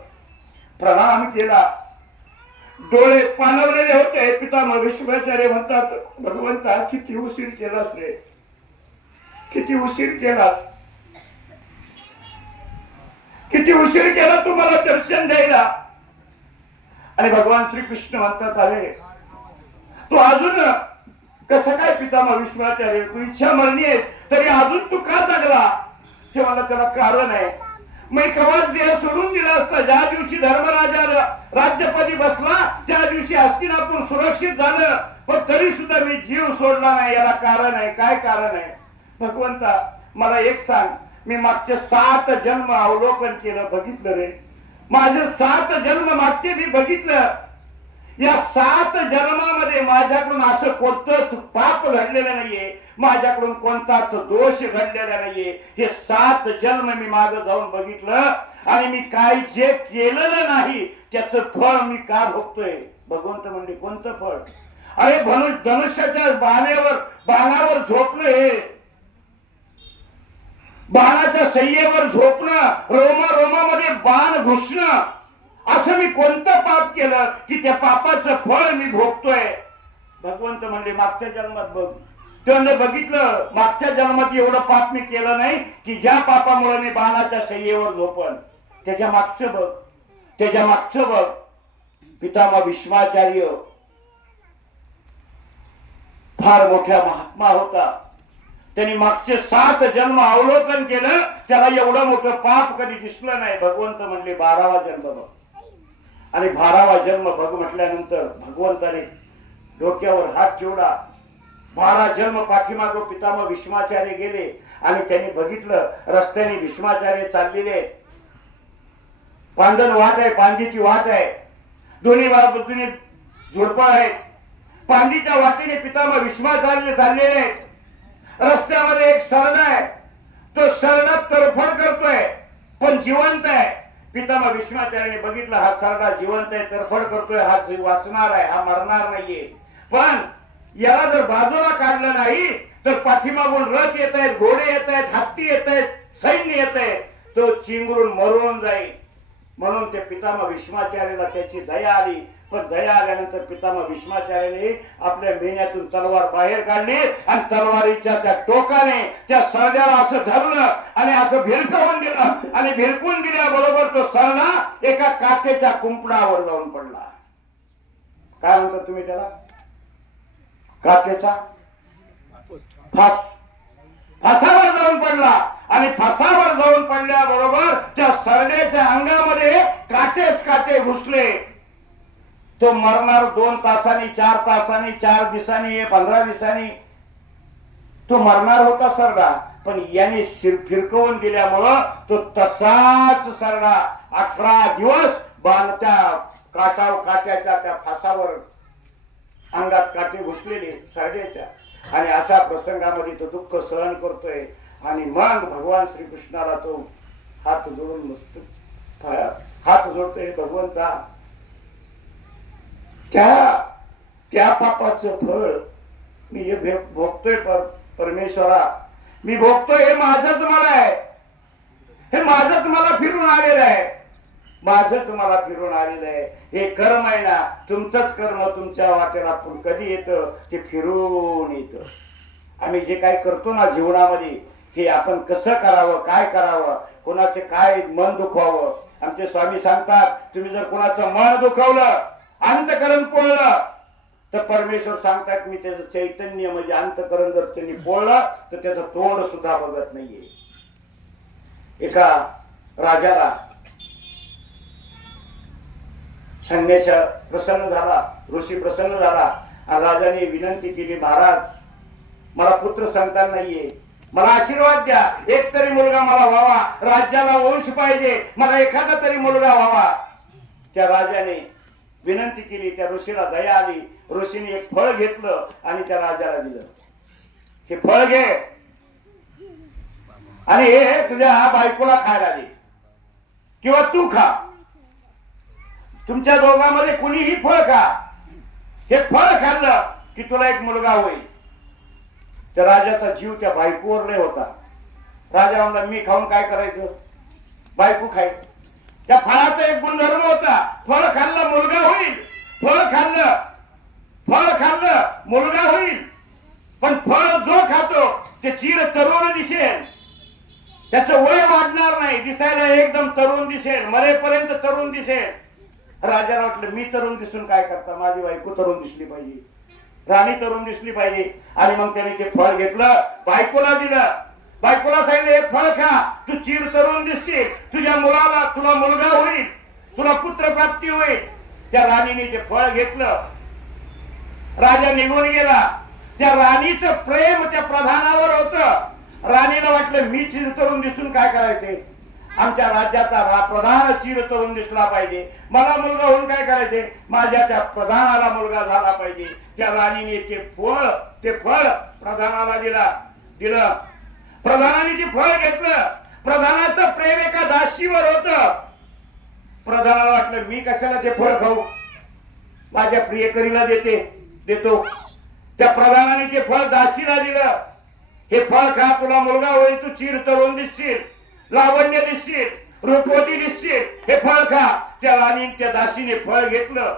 प्रणाम केला. डोळे पाणवलेले होते. पितामह भीष्माचार्य म्हणतात, भगवंता किती उशीर केलास रे, किती उशीर केलास. किती उशीर केला तुम्हाला दर्शन द्यायला. आणि भगवान श्रीकृष्ण म्हणतात, अरे तू अजून कसं काय पितामह भीष्माचार्य, तू इच्छा मरणी आहे तरी अजून तू का जगला. ते मला त्याला कारण आहे. मी कवाच देह सोडून दिला असता. ज्या दिवशी धर्मराजा राज्यपदी बसला त्या दिवशी हस्तिनापूर सुरक्षित झालं, पण तरी सुद्धा मी जीव सोडला नाही. याला कारण आहे. काय कारण आहे. भगवंता मला एक सांग, मी मागचे 7 जन्म अवलोकन केलं, बघितलं रे. माझे 7 जन्म मागचे मी बघितलं. या 7 जन्मामध्ये माझ्याकडून असं कोणतंच पाप घडलेलं नाहीये, माझ्याकडून कोणताच दोष घडलेला नाहीये. हे 7 जन्म मी मागे जाऊन बघितलं आणि मी काय जे केलेलं नाही त्याचं फळ मी का भोगतोय. भगवंत म्हणजे कोणतं फळ. अरे धनुष्याच्या बाणावर झोपणं, हे बाणाच्या सय्येवर झोपणं, रोमामध्ये बाण घुसणं, असं मी कोणतं पाप केलं की त्या पापाचं फळ मी भोगतोय. भगवंत म्हणले मागच्या जन्मात बघ. त्याने बघितलं मागच्या जन्मात एवढं पाप मी केलं नाही की ज्या पापामुळे मी बाणाच्या शय्येवर झोपण. त्याच्या मागचं बघ. पितामह भीष्माचार्य फार मोठ्या महात्मा होता. त्यांनी मागचे 7 जन्म अवलोकन केलं, त्याला एवढं मोठं पाप कधी दिसलं नाही. भगवंत म्हणले 12वा जन्म बघ. आणि 12वा जन्म बघ म्हटल्यानंतर भगवंताने डोक्यावर हात ठेवला. 12 जन्म पाठीमागं पितामह भीष्माचार्य गेले आणि त्यांनी बघितलं रस्त्याने भीष्माचार्य चाललेले. पांदन वाट आहे, पांदीची वाट आहे, दोन्ही बाजूने झुडपं आहेत. पांदीच्या वाटेने पितामह भीष्माचार्य चाललेले. रस्त्यामध्ये एक सरडा आहे, तो सरडा तडफड करतोय पण जिवंत आहे. पितामह भीष्माचार्याने बघितलं हा सरडा जिवंत आहे, तडफड करतोय, हा वाचणार आहे, हा मरणार नाहीये. पण याला जर बाजूला काढलं नाही तर पाठीमागून रथ येत आहेत, घोडे येत आहेत, हत्ती येत आहेत, सैन्य येत आहे, तो चिंगरून मरून जाईल. म्हणून ते पितामह भीष्माचार्याला त्याची दया आली. पण दया आल्यानंतर पितामह भीष्माचार्याने आपल्या मेण्यातून तलवार बाहेर काढली आणि तलवारीच्या त्या टोकाने त्या सरड्याला असं धरलं आणि असं भिरकवून दिलं. आणि भिरकून दिल्याबरोबर तो सरडा एका काठेच्या कुंपणावर जाऊन पडला. काय म्हणता तुम्ही त्याला. काठेचा फासावर जाऊन पडला. आणि फासावर जाऊन पडल्याबरोबर त्या सरड्याच्या अंगामध्ये काटे घुसले. तो मरणार 2 तासांनी, 4 तासांनी, 4 दिवसांनी, 15 दिवसांनी तो मरणार होता सरडा. पण याने फिरकवून दिल्यामुळं तो तसाच सरडा 18 दिवस बांधत्या काट्याच्या त्या फासावर अंगात काटे घुसलेले सरड्याच्या. आणि अशा प्रसंगामध्ये तो दुःख सहन करतोय. आणि मग भगवान श्रीकृष्णाला तो हात जोडून हात जोडतोय. भगवंता त्या पापाचं फळ मी हे भोगतोय. परमेश्वरा मी भोगतोय. हे माझंच मला आहे, हे माझंच मला फिरून आलेलं आहे, माझंच मला फिरून आलेलं आहे. हे कर्म आहे ना, तुमचंच कर्म तुमच्या वाटेला कधी येतं ते फिरून येतं. आम्ही जे काही करतो ना जीवनामध्ये, हे आपण कसं करावं, काय करावं, कोणाचे काय मन दुखवावं. आमचे स्वामी सांगतात तुम्ही जर कोणाचं मन दुखवलं, अंतकरण पोळलं, तर परमेश्वर सांगतात मी त्याचं चैतन्य म्हणजे अंतकरण जर त्यांनी पोळलं तर त्याचं तोंड सुद्धा बघत नाहीये. एका राजाला संन्यास प्रसन्न झाला, ऋषी प्रसन्न झाला आणि राजाने विनंती केली, महाराज मला पुत्र संतान नाहीये, मला आशीर्वाद द्या, एक तरी मुलगा मला व्हावा, राज्याला वंश पाहिजे, मला एखादा तरी मुलगा व्हावा. त्या राजाने विनंती केली, त्या ऋषीला दया आली. ऋषीने एक फळ घेतलं आणि त्या राजाला दिलं. हे फळ घे आणि हे तुझ्या बायकोला खायला दे किंवा तू खा, तुमच्या दोघांमध्ये कुणीही फळ खा. हे फळ खाल्लं की तुला एक मुलगा होईल. त्या राजाचा जीव त्या बायकोवर लय होता. राजा म्हणला मी खाऊन काय करायचं, बायको खाय. त्या फळाचा एक गुणधर्म होता, फळ खाल्लं मुलगा होईल, फळ खाल्लं मुलगा होईल. पण फळ जो खातो ते चिर तरुण दिसेल, त्याचं वय वाढणार नाही, दिसायला एकदम तरुण दिसेल, मरेपर्यंत तरुण दिसेल. राजाला वाटलं मी तरुण दिसून काय करता, माझी बायको तरुण दिसली पाहिजे, राणी तरुण दिसली पाहिजे. आणि मग त्याने ते फळ घेतलं, बायकोला दिलं. बायकोला सांगितलं हे फळ खा, तू चिर तरुण दिसतील, तुझ्या मुलाला तुला मुलगा होईल, तुला पुत्र प्राप्ती होईल. त्या राणीने ते फळ घेतलं, राजा निघून गेला. त्या राणीचं प्रेम त्या प्रधानावर होतं. राणीला वाटलं मी चिर तरुण दिसून काय करायचे, आमच्या राज्याचा प्रधान चिर तरुण दिसला पाहिजे, मला मुलगा होऊन काय करायचे, माझ्या त्या प्रधानाला मुलगा झाला पाहिजे. त्या राणीने ते फळ प्रधानाला दिलं. प्रधानाने ते फळ घेतलं. प्रधानाचं प्रेम एका दासीवर होतं. प्रधानाला वाटलं मी कशाला ते फळ खाऊ, माझ्या प्रियकरीला देतो. त्या प्रधानाने ते फळ दासीला दिलं. हे फळ खा, तुला मुलगा होईल, तू चिर तरुण दिसशील, लावण्य दिसशील, रूपवती दिसशील, हे फळ खा. त्या राणीच्या दासीने फळ घेतलं.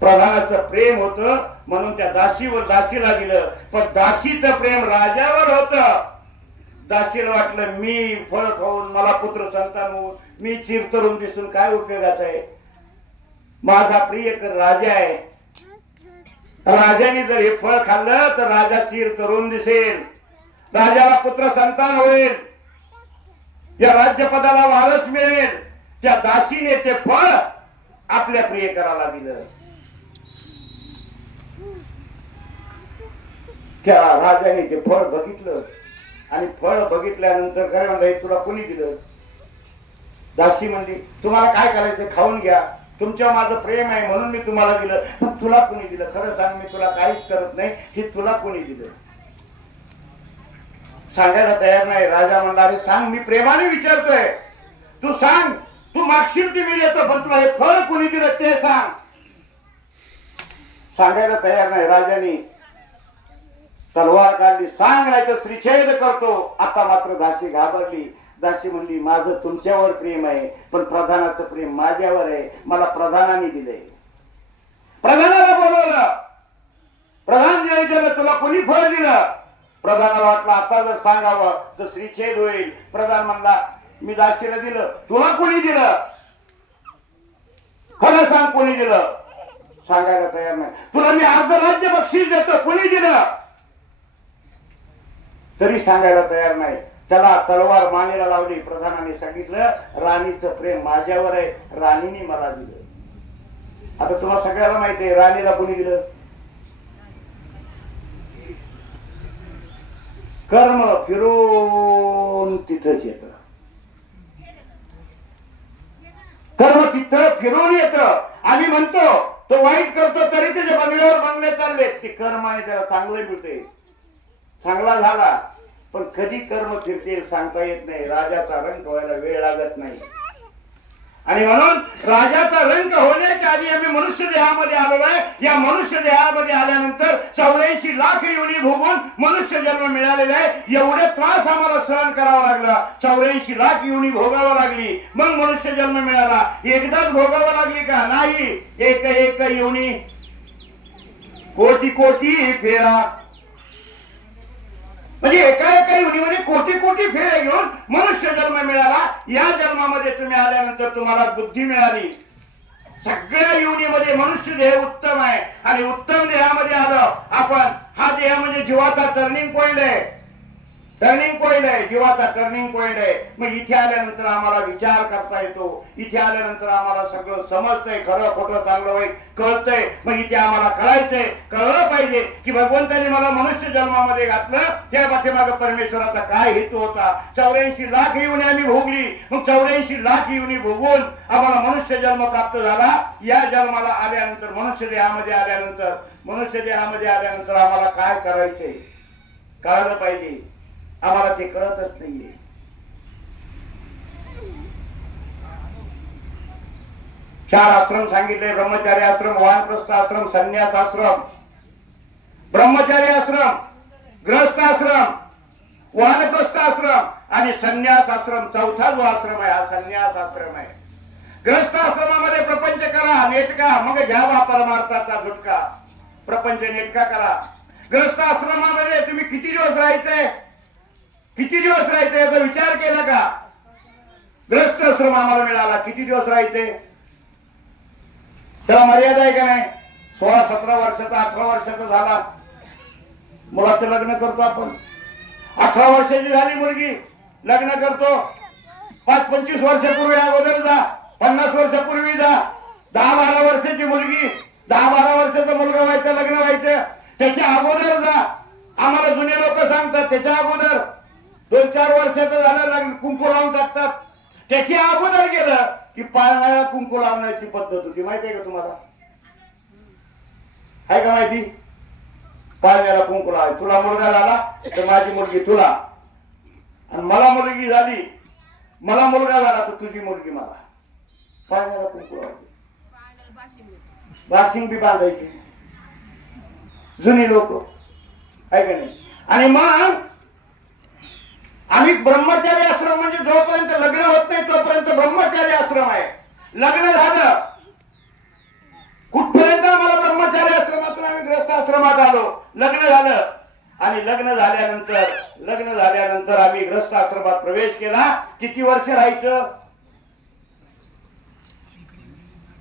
प्रधानाचं प्रेम होतं म्हणून त्या दासीला दिलं, पण दासीचं प्रेम राजावर होतं. दासीला वाटलं मी फळ खाऊन मला पुत्र संतान होऊन मी चिर तरुण दिसून काय उपयोगाचं आहे, माझा प्रियकर राजा आहे, राजाने जर हे फळ खाल्लं तर राजा चिर तरुण दिसेल, राजाला पुत्र संतान होईल, या राज्यपदाला वारस मिळेल. त्या दासीने ते फळ आपल्या प्रियकराला दिलं. त्या राजाने ते फळ बघितलं आणि फळ बघितल्यानंतर काय म्हणलं, तुला कोणी दिलं. दासी म्हणली तुम्हाला काय करायचं खाऊन घ्या, तुमच्या माझं प्रेम आहे म्हणून मी तुम्हाला दिलं, पण तुला कोणी दिलं, खरं सांग, मी तुला काहीच करत नाही, हे तुला कोणी दिलं. सांगायला तयार नाही. राजा म्हणला अरे सांग, मी प्रेमाने विचारतोय, तू सांग, तू मागशील ते मी देतो, पण तुला हे फळ कोणी दिलं ते सांग. सांगायला तयार नाही. राजाने तलवार काढली, सांग नाही तर श्रीछेद करतो. आता मात्र दासी घाबरली. दासी म्हणली माझं तुमच्यावर प्रेम आहे, पण प्रधानाचं प्रेम माझ्यावर आहे, मला प्रधानाने दिलंय. प्रधानाला बोलवलं. प्रधान विचारलं तुला कोणी फळ दिलं. प्रधानाला वाटलं आता जर सांगावं तर श्रीछेद होईल. प्रधान म्हणला मी दासीला दिलं. तुला कोणी दिलं, खरं सांग कोणी दिलं. सांगायला तयार नाही. तुला मी अर्ध राज्य बक्षीस देतो, कोणी दिलं. तरी सांगायला तयार नाही. त्याला तलवार मानेला लावली. प्रधानाने सांगितलं राणीचं प्रेम माझ्यावर आहे, राणीने मला दिलं. आता तुम्हाला सगळ्याला माहिती आहे राणीला कोणी दिलं. कर्म फिरून तिथंच येत, कर्म तिथं फिरून येत. आम्ही म्हणतो तो वाईट करतो तरी त्याच्या बंगल्यावर बंगले चालले, ते कर्माने त्याला चांगलं मिळते, चांगला झाला. पण कधी कर्म फिरतील सांगता येत नाही. राजाचा रंग व्हायला वेळ लागत नाही. आणि म्हणून राजाचा रंग होण्याच्या आधी आम्ही मनुष्य देहामध्ये आलो आहे. या मनुष्य देहामध्ये आल्यानंतर 84 लाख योनी भोगून मनुष्य जन्म मिळालेला आहे. एवढे त्रास आम्हाला सहन करावा लागला, 84 लाख योनी भोगावा लागली, मग मनुष्य जन्म मिळाला. एकदाच भोगावा लागली का, नाही, एक एक योनी, कोटी कोटी फेरा, म्हणजे एका योनीमध्ये कोटी कोटी फेरे घेऊन मनुष्य जन्म मिळाला. या जन्मामध्ये तुम्ही आल्यानंतर तुम्हाला बुद्धी मिळाली. सगळ्या योनीमध्ये मनुष्य देह उत्तम आहे आणि उत्तम देहामध्ये आलो आपण. हा देह म्हणजे जीवाचा टर्निंग पॉइंट आहे, टर्निंग पॉइंट आहे, जीवाचा टर्निंग पॉइंट आहे. मग इथे आल्यानंतर आम्हाला विचार करता येतो, इथे आल्यानंतर आम्हाला सगळं समजतंय, खरं खोटं चांगलं वाईट कळतंय. मग इथे आम्हाला कळलं पाहिजे की भगवंताने मला मनुष्य जन्मामध्ये घातलं, त्या पाठीमागे परमेश्वराचा काय हेतू होता. 84 लाख येऊन आम्ही भोगली. मग 84 लाख येऊन भोगून आम्हाला मनुष्य जन्म प्राप्त झाला. या जन्माला आल्यानंतर मनुष्य देहामध्ये आल्यानंतर आम्हाला काय करायचंय कळलं पाहिजे. आम्हाला ते कळतच नाहीये. चार आश्रम सांगितले, ब्रह्मचारी आश्रम, वानप्रस्थ आश्रम, संन्यास आश्रम. ब्रह्मचारी आश्रम, गृहस्थ आश्रम, वानप्रस्थ आश्रम आणि संन्यास आश्रम. चौथा जो आश्रम आहे हा संन्यास आश्रम आहे. गृहस्थ आश्रमामध्ये प्रपंच करा, नेटका, मग घ्यावा परमार्थाचा झुटका. प्रपंच नेटका करा. गृहस्थ आश्रमामध्ये तुम्ही किती दिवस राहायचंय, किती दिवस राहायचं याचा विचार केला का? ग्रस्त आश्रम आम्हाला मिळाला, किती दिवस राहायचे त्याला मर्यादा आहे का नाही? 16-17 वर्षाचा 18 वर्षाचा झाला मुलाचं लग्न करतो आपण. 18 वर्षाची झाली मुलगी लग्न करतो. 5-25 वर्षापूर्वी अगोदर जा, 50 वर्षापूर्वी जा. 10-12 वर्षाची मुलगी 10-12 वर्षाचा मुलगा व्हायचं, लग्न व्हायचं त्याच्या अगोदर जा. आम्हाला जुने लोक सांगतात त्याच्या अगोदर 2-4 वर्षाचं झालं लग्न कुंकू लावून टाकतात. त्याच्या अगोदर गेलं की पाळण्याला कुंकू लावण्याची पद्धत होती, माहिती आहे का तुम्हाला? आहे का माहिती? पाळण्याला कुंकू लावायचं. तुला मुलगा झाला तर माझी मुलगी तुला, आणि मला मुलगी झाली, मला मुलगा झाला तर तुझी मुलगी मला. पाळण्याला कुंकू लावायचं, बाशिंग बी बांधायची जुनी लोक, आहे का नाही? आणि मग आम्ही ब्रह्मचारी आश्रम म्हणजे जोपर्यंत लग्न होत नाही तोपर्यंत ब्रह्मचारी आश्रम आहे. लग्न झालं कुठपर्यंत आम्हाला ब्रह्मचारी आश्रमातून आम्ही ग्रस्त आश्रमात आलो. लग्न झालं आणि लग्न झाल्यानंतर आम्ही ग्रस्त आश्रमात प्रवेश केला. किती वर्ष राहायचं?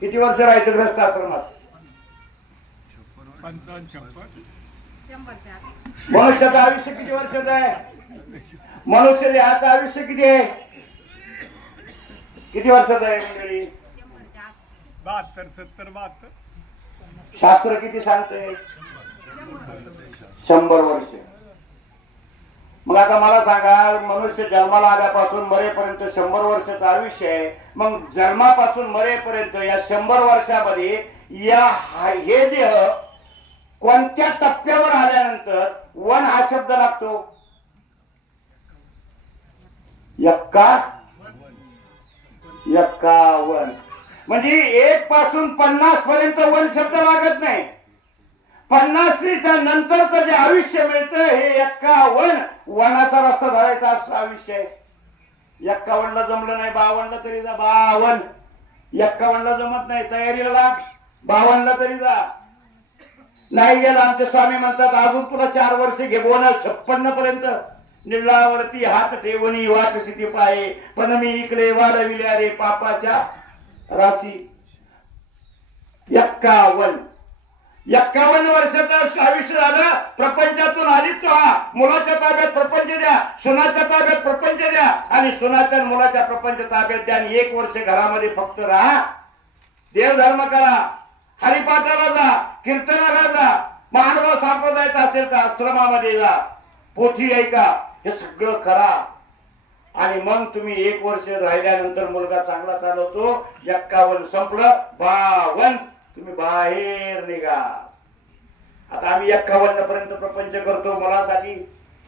किती वर्ष राहायचं ग्रस्त आश्रमात? मनुष्याचं आयुष्य किती वर्षाचं आहे? मनुष्य देहाचं आयुष्य किती आहे? किती वर्षाचं आहे मंडळी? 72-70-72. शास्त्र किती सांगतंय? 100 वर्ष. मग आता मला सांगा, मनुष्य जन्माला आल्यापासून मरेपर्यंत 100 वर्षाचं आयुष्य आहे. मग जन्मापासून मरेपर्यंत या 100 वर्षामध्ये हे देह कोणत्या टप्प्यावर आल्यानंतर वन हा शब्द लागतो? 51. म्हणजे 1 पासून 50 पर्यंत वन शब्द लागत नाही. 50च्या नंतरचं जे आयुष्य मिळतं हे 51 वनाचा रस्ता धरायचा असं आयुष्य आहे. 51ला जमलं नाही 52ला तरी जा. 52 51ला जमत नाही, तयारीला लाग. 52ला तरी जा. नाही गेला आमचे स्वामी म्हणतात अजून तुला 4 वर्ष घे बोला 56 पर्यंत. निळावरती हात ठेवणी वाट सिद्धी पाये, पण मी इकडे वाढविल्या रे पापाच्या राशी. 51 वर्षाचं आयुष्य झालं. प्रपंचातून आलीच हा. मुलाच्या ताब्यात प्रपंच द्या, सुनाच्या ताब्यात प्रपंच द्या, आणि सुनाच्या मुलाच्या प्रपंच ताब्यात द्या. आणि 1 वर्ष घरामध्ये फक्त राहा, देवधर्म करा, हरिपाठाला जा, कीर्तनाला जा, मानव संप्रदायाचा असेल तर आश्रमामध्ये जा, पोथी ऐका, हे सगळं करा. आणि मग तुम्ही 1 वर्ष राहिल्यानंतर मुलगा चांगला चालवतो. 51 संपलं, 52 तुम्ही बाहेर निघा. आता आम्ही 51 पर्यंत प्रपंच करतो मुलासाठी.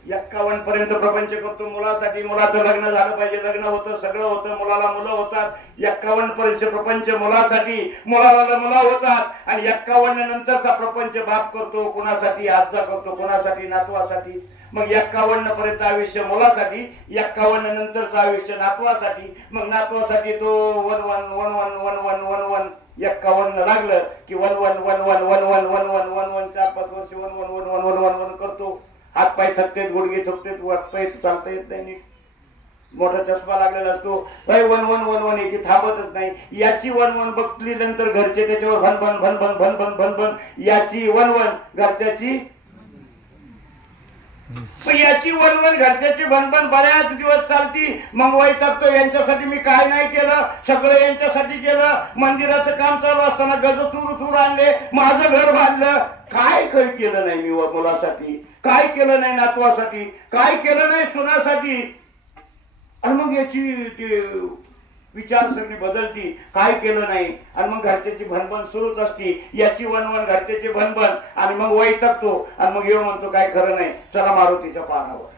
51 पर्यंत प्रपंच करतो मुलासाठी. मुलाचं लग्न झालं पाहिजे, लग्न होतं, सगळं होतं, मुलाला मुलं होतात. 51 पर्यंत प्रपंच मुलासाठी, मुलाला मुलं होतात. आणि 51 नंतरचा प्रपंच बाप करतो, कुणासाठी? आजचा करतो, कुणासाठी? नातवासाठी. मग 51 पर्यंत आयुष्य मुलासाठी, 51 नंतरचं आयुष्य नातवासाठी. मग नातवासाठी तो 51 लागलं की 4-5 वर्ष 1 करतो. हात पाय थकतेत, गुडघे थकतेत, पाय चालता येत नाही नीट, मोठा चष्मा लागलेला असतो. 1 याची थांबतच नाही. याची 1 बघली नंतर घरचे त्याच्यावर भन भन भन भन भन भन भन भन. याची 1 घरच्याची, याची 1 घरच्याची भनभन बऱ्याच दिवस चालती. मग वैतागतो, यांच्यासाठी मी काय नाही केलं, सगळं यांच्यासाठी केलं. मंदिराचं काम चालू असताना गज चूर आणले, माझं घर बांधलं, काय काही केलं नाही मी मुलासाठी, काय केलं नाही नातवासाठी, काय केलं नाही सुनासाठी. आणि मग याची विचारसरणी बदलती, काय केलं नाही. आणि मग घरच्याची भनभन सुरूच असती. याची 1 घरच्याची भनभन. आणि मग वैतागतो आणि मग येऊ म्हणतो काय खरं नाही, चला मारुतीच्या पारावर.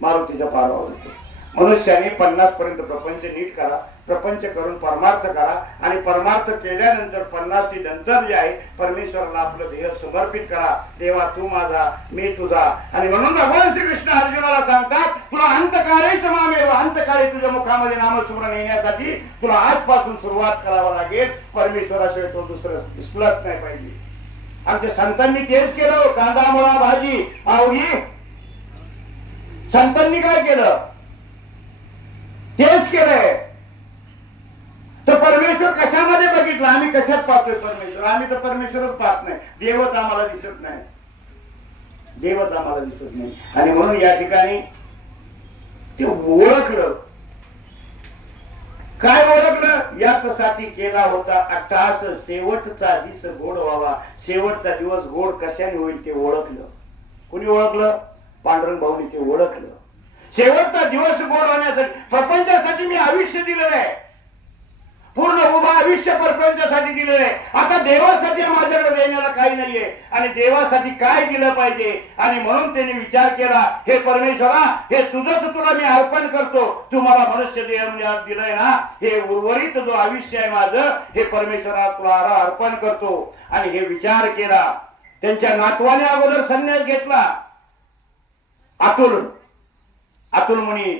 मारुतीच्या पारावर येतो. मनुष्याने 50 पर्यंत प्रपंच नीट करा, प्रपंच करून परमार्थ करा. आणि परमार्थ केल्यानंतर 50 नंतर जे आहे परमेश्वराला आपलं ध्येय समर्पित करा. देवा तू माझा, मी तुझा. आणि म्हणून भगवान श्रीकृष्ण अर्जुनाला सांगतात तुला अंतकाळीच मामेव, अंतकाळी तुझ्या मुखामध्ये नामस्मरण येण्यासाठी तुला आजपासून सुरुवात करावं लागेल. परमेश्वराशिवाय तो दुसरं दिसलंच नाही पाहिजे. आमच्या संतांनी तेच केलं. कांदा मुळा भाजी अवघी संतांनी काय केलं? तेच केलंय. तर परमेश्वर कशामध्ये बघितला? आम्ही कशात पाहतोय परमेश्वर? आम्ही तर परमेश्वरच पाहत नाही. देवच आम्हाला दिसत नाही. देवच आम्हाला दिसत नाही. आणि म्हणून या ठिकाणी ते ओळखलं. काय ओळखलं? याचसाठी केला होता अट्टास शेवटचा दिस गोड व्हावा. शेवटचा दिवस गोड कशाने होईल ते ओळखलं. कोणी ओळखलं? पांडुरंग भाऊनी ते ओळखलं. शेवटचा दिवस गोड होण्यासाठी, प्रपंचासाठी मी आयुष्य दिलेलं आहे. पूर्ण उभा आयुष्य प्रपंचासाठी दिलेलं आहे. आता देवासाठी माझ्याकडे देण्याला काही नाहीये. आणि देवासाठी काय दिलं पाहिजे? आणि म्हणून त्यांनी विचार केला, हे परमेश्वरा, हे तुझंच तुला मी अर्पण करतो. तू मला मनुष्य देह दिलंय ना, हे उर्वरित जो आयुष्य आहे माझं, हे परमेश्वरा तुला अर्पण करतो. आणि हे विचार केला. त्यांच्या नातवाने अगोदर संन्यास घेतला. अतुल मुनी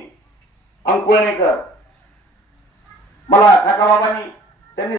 अंकुळणेकर, मला काका बाबांनी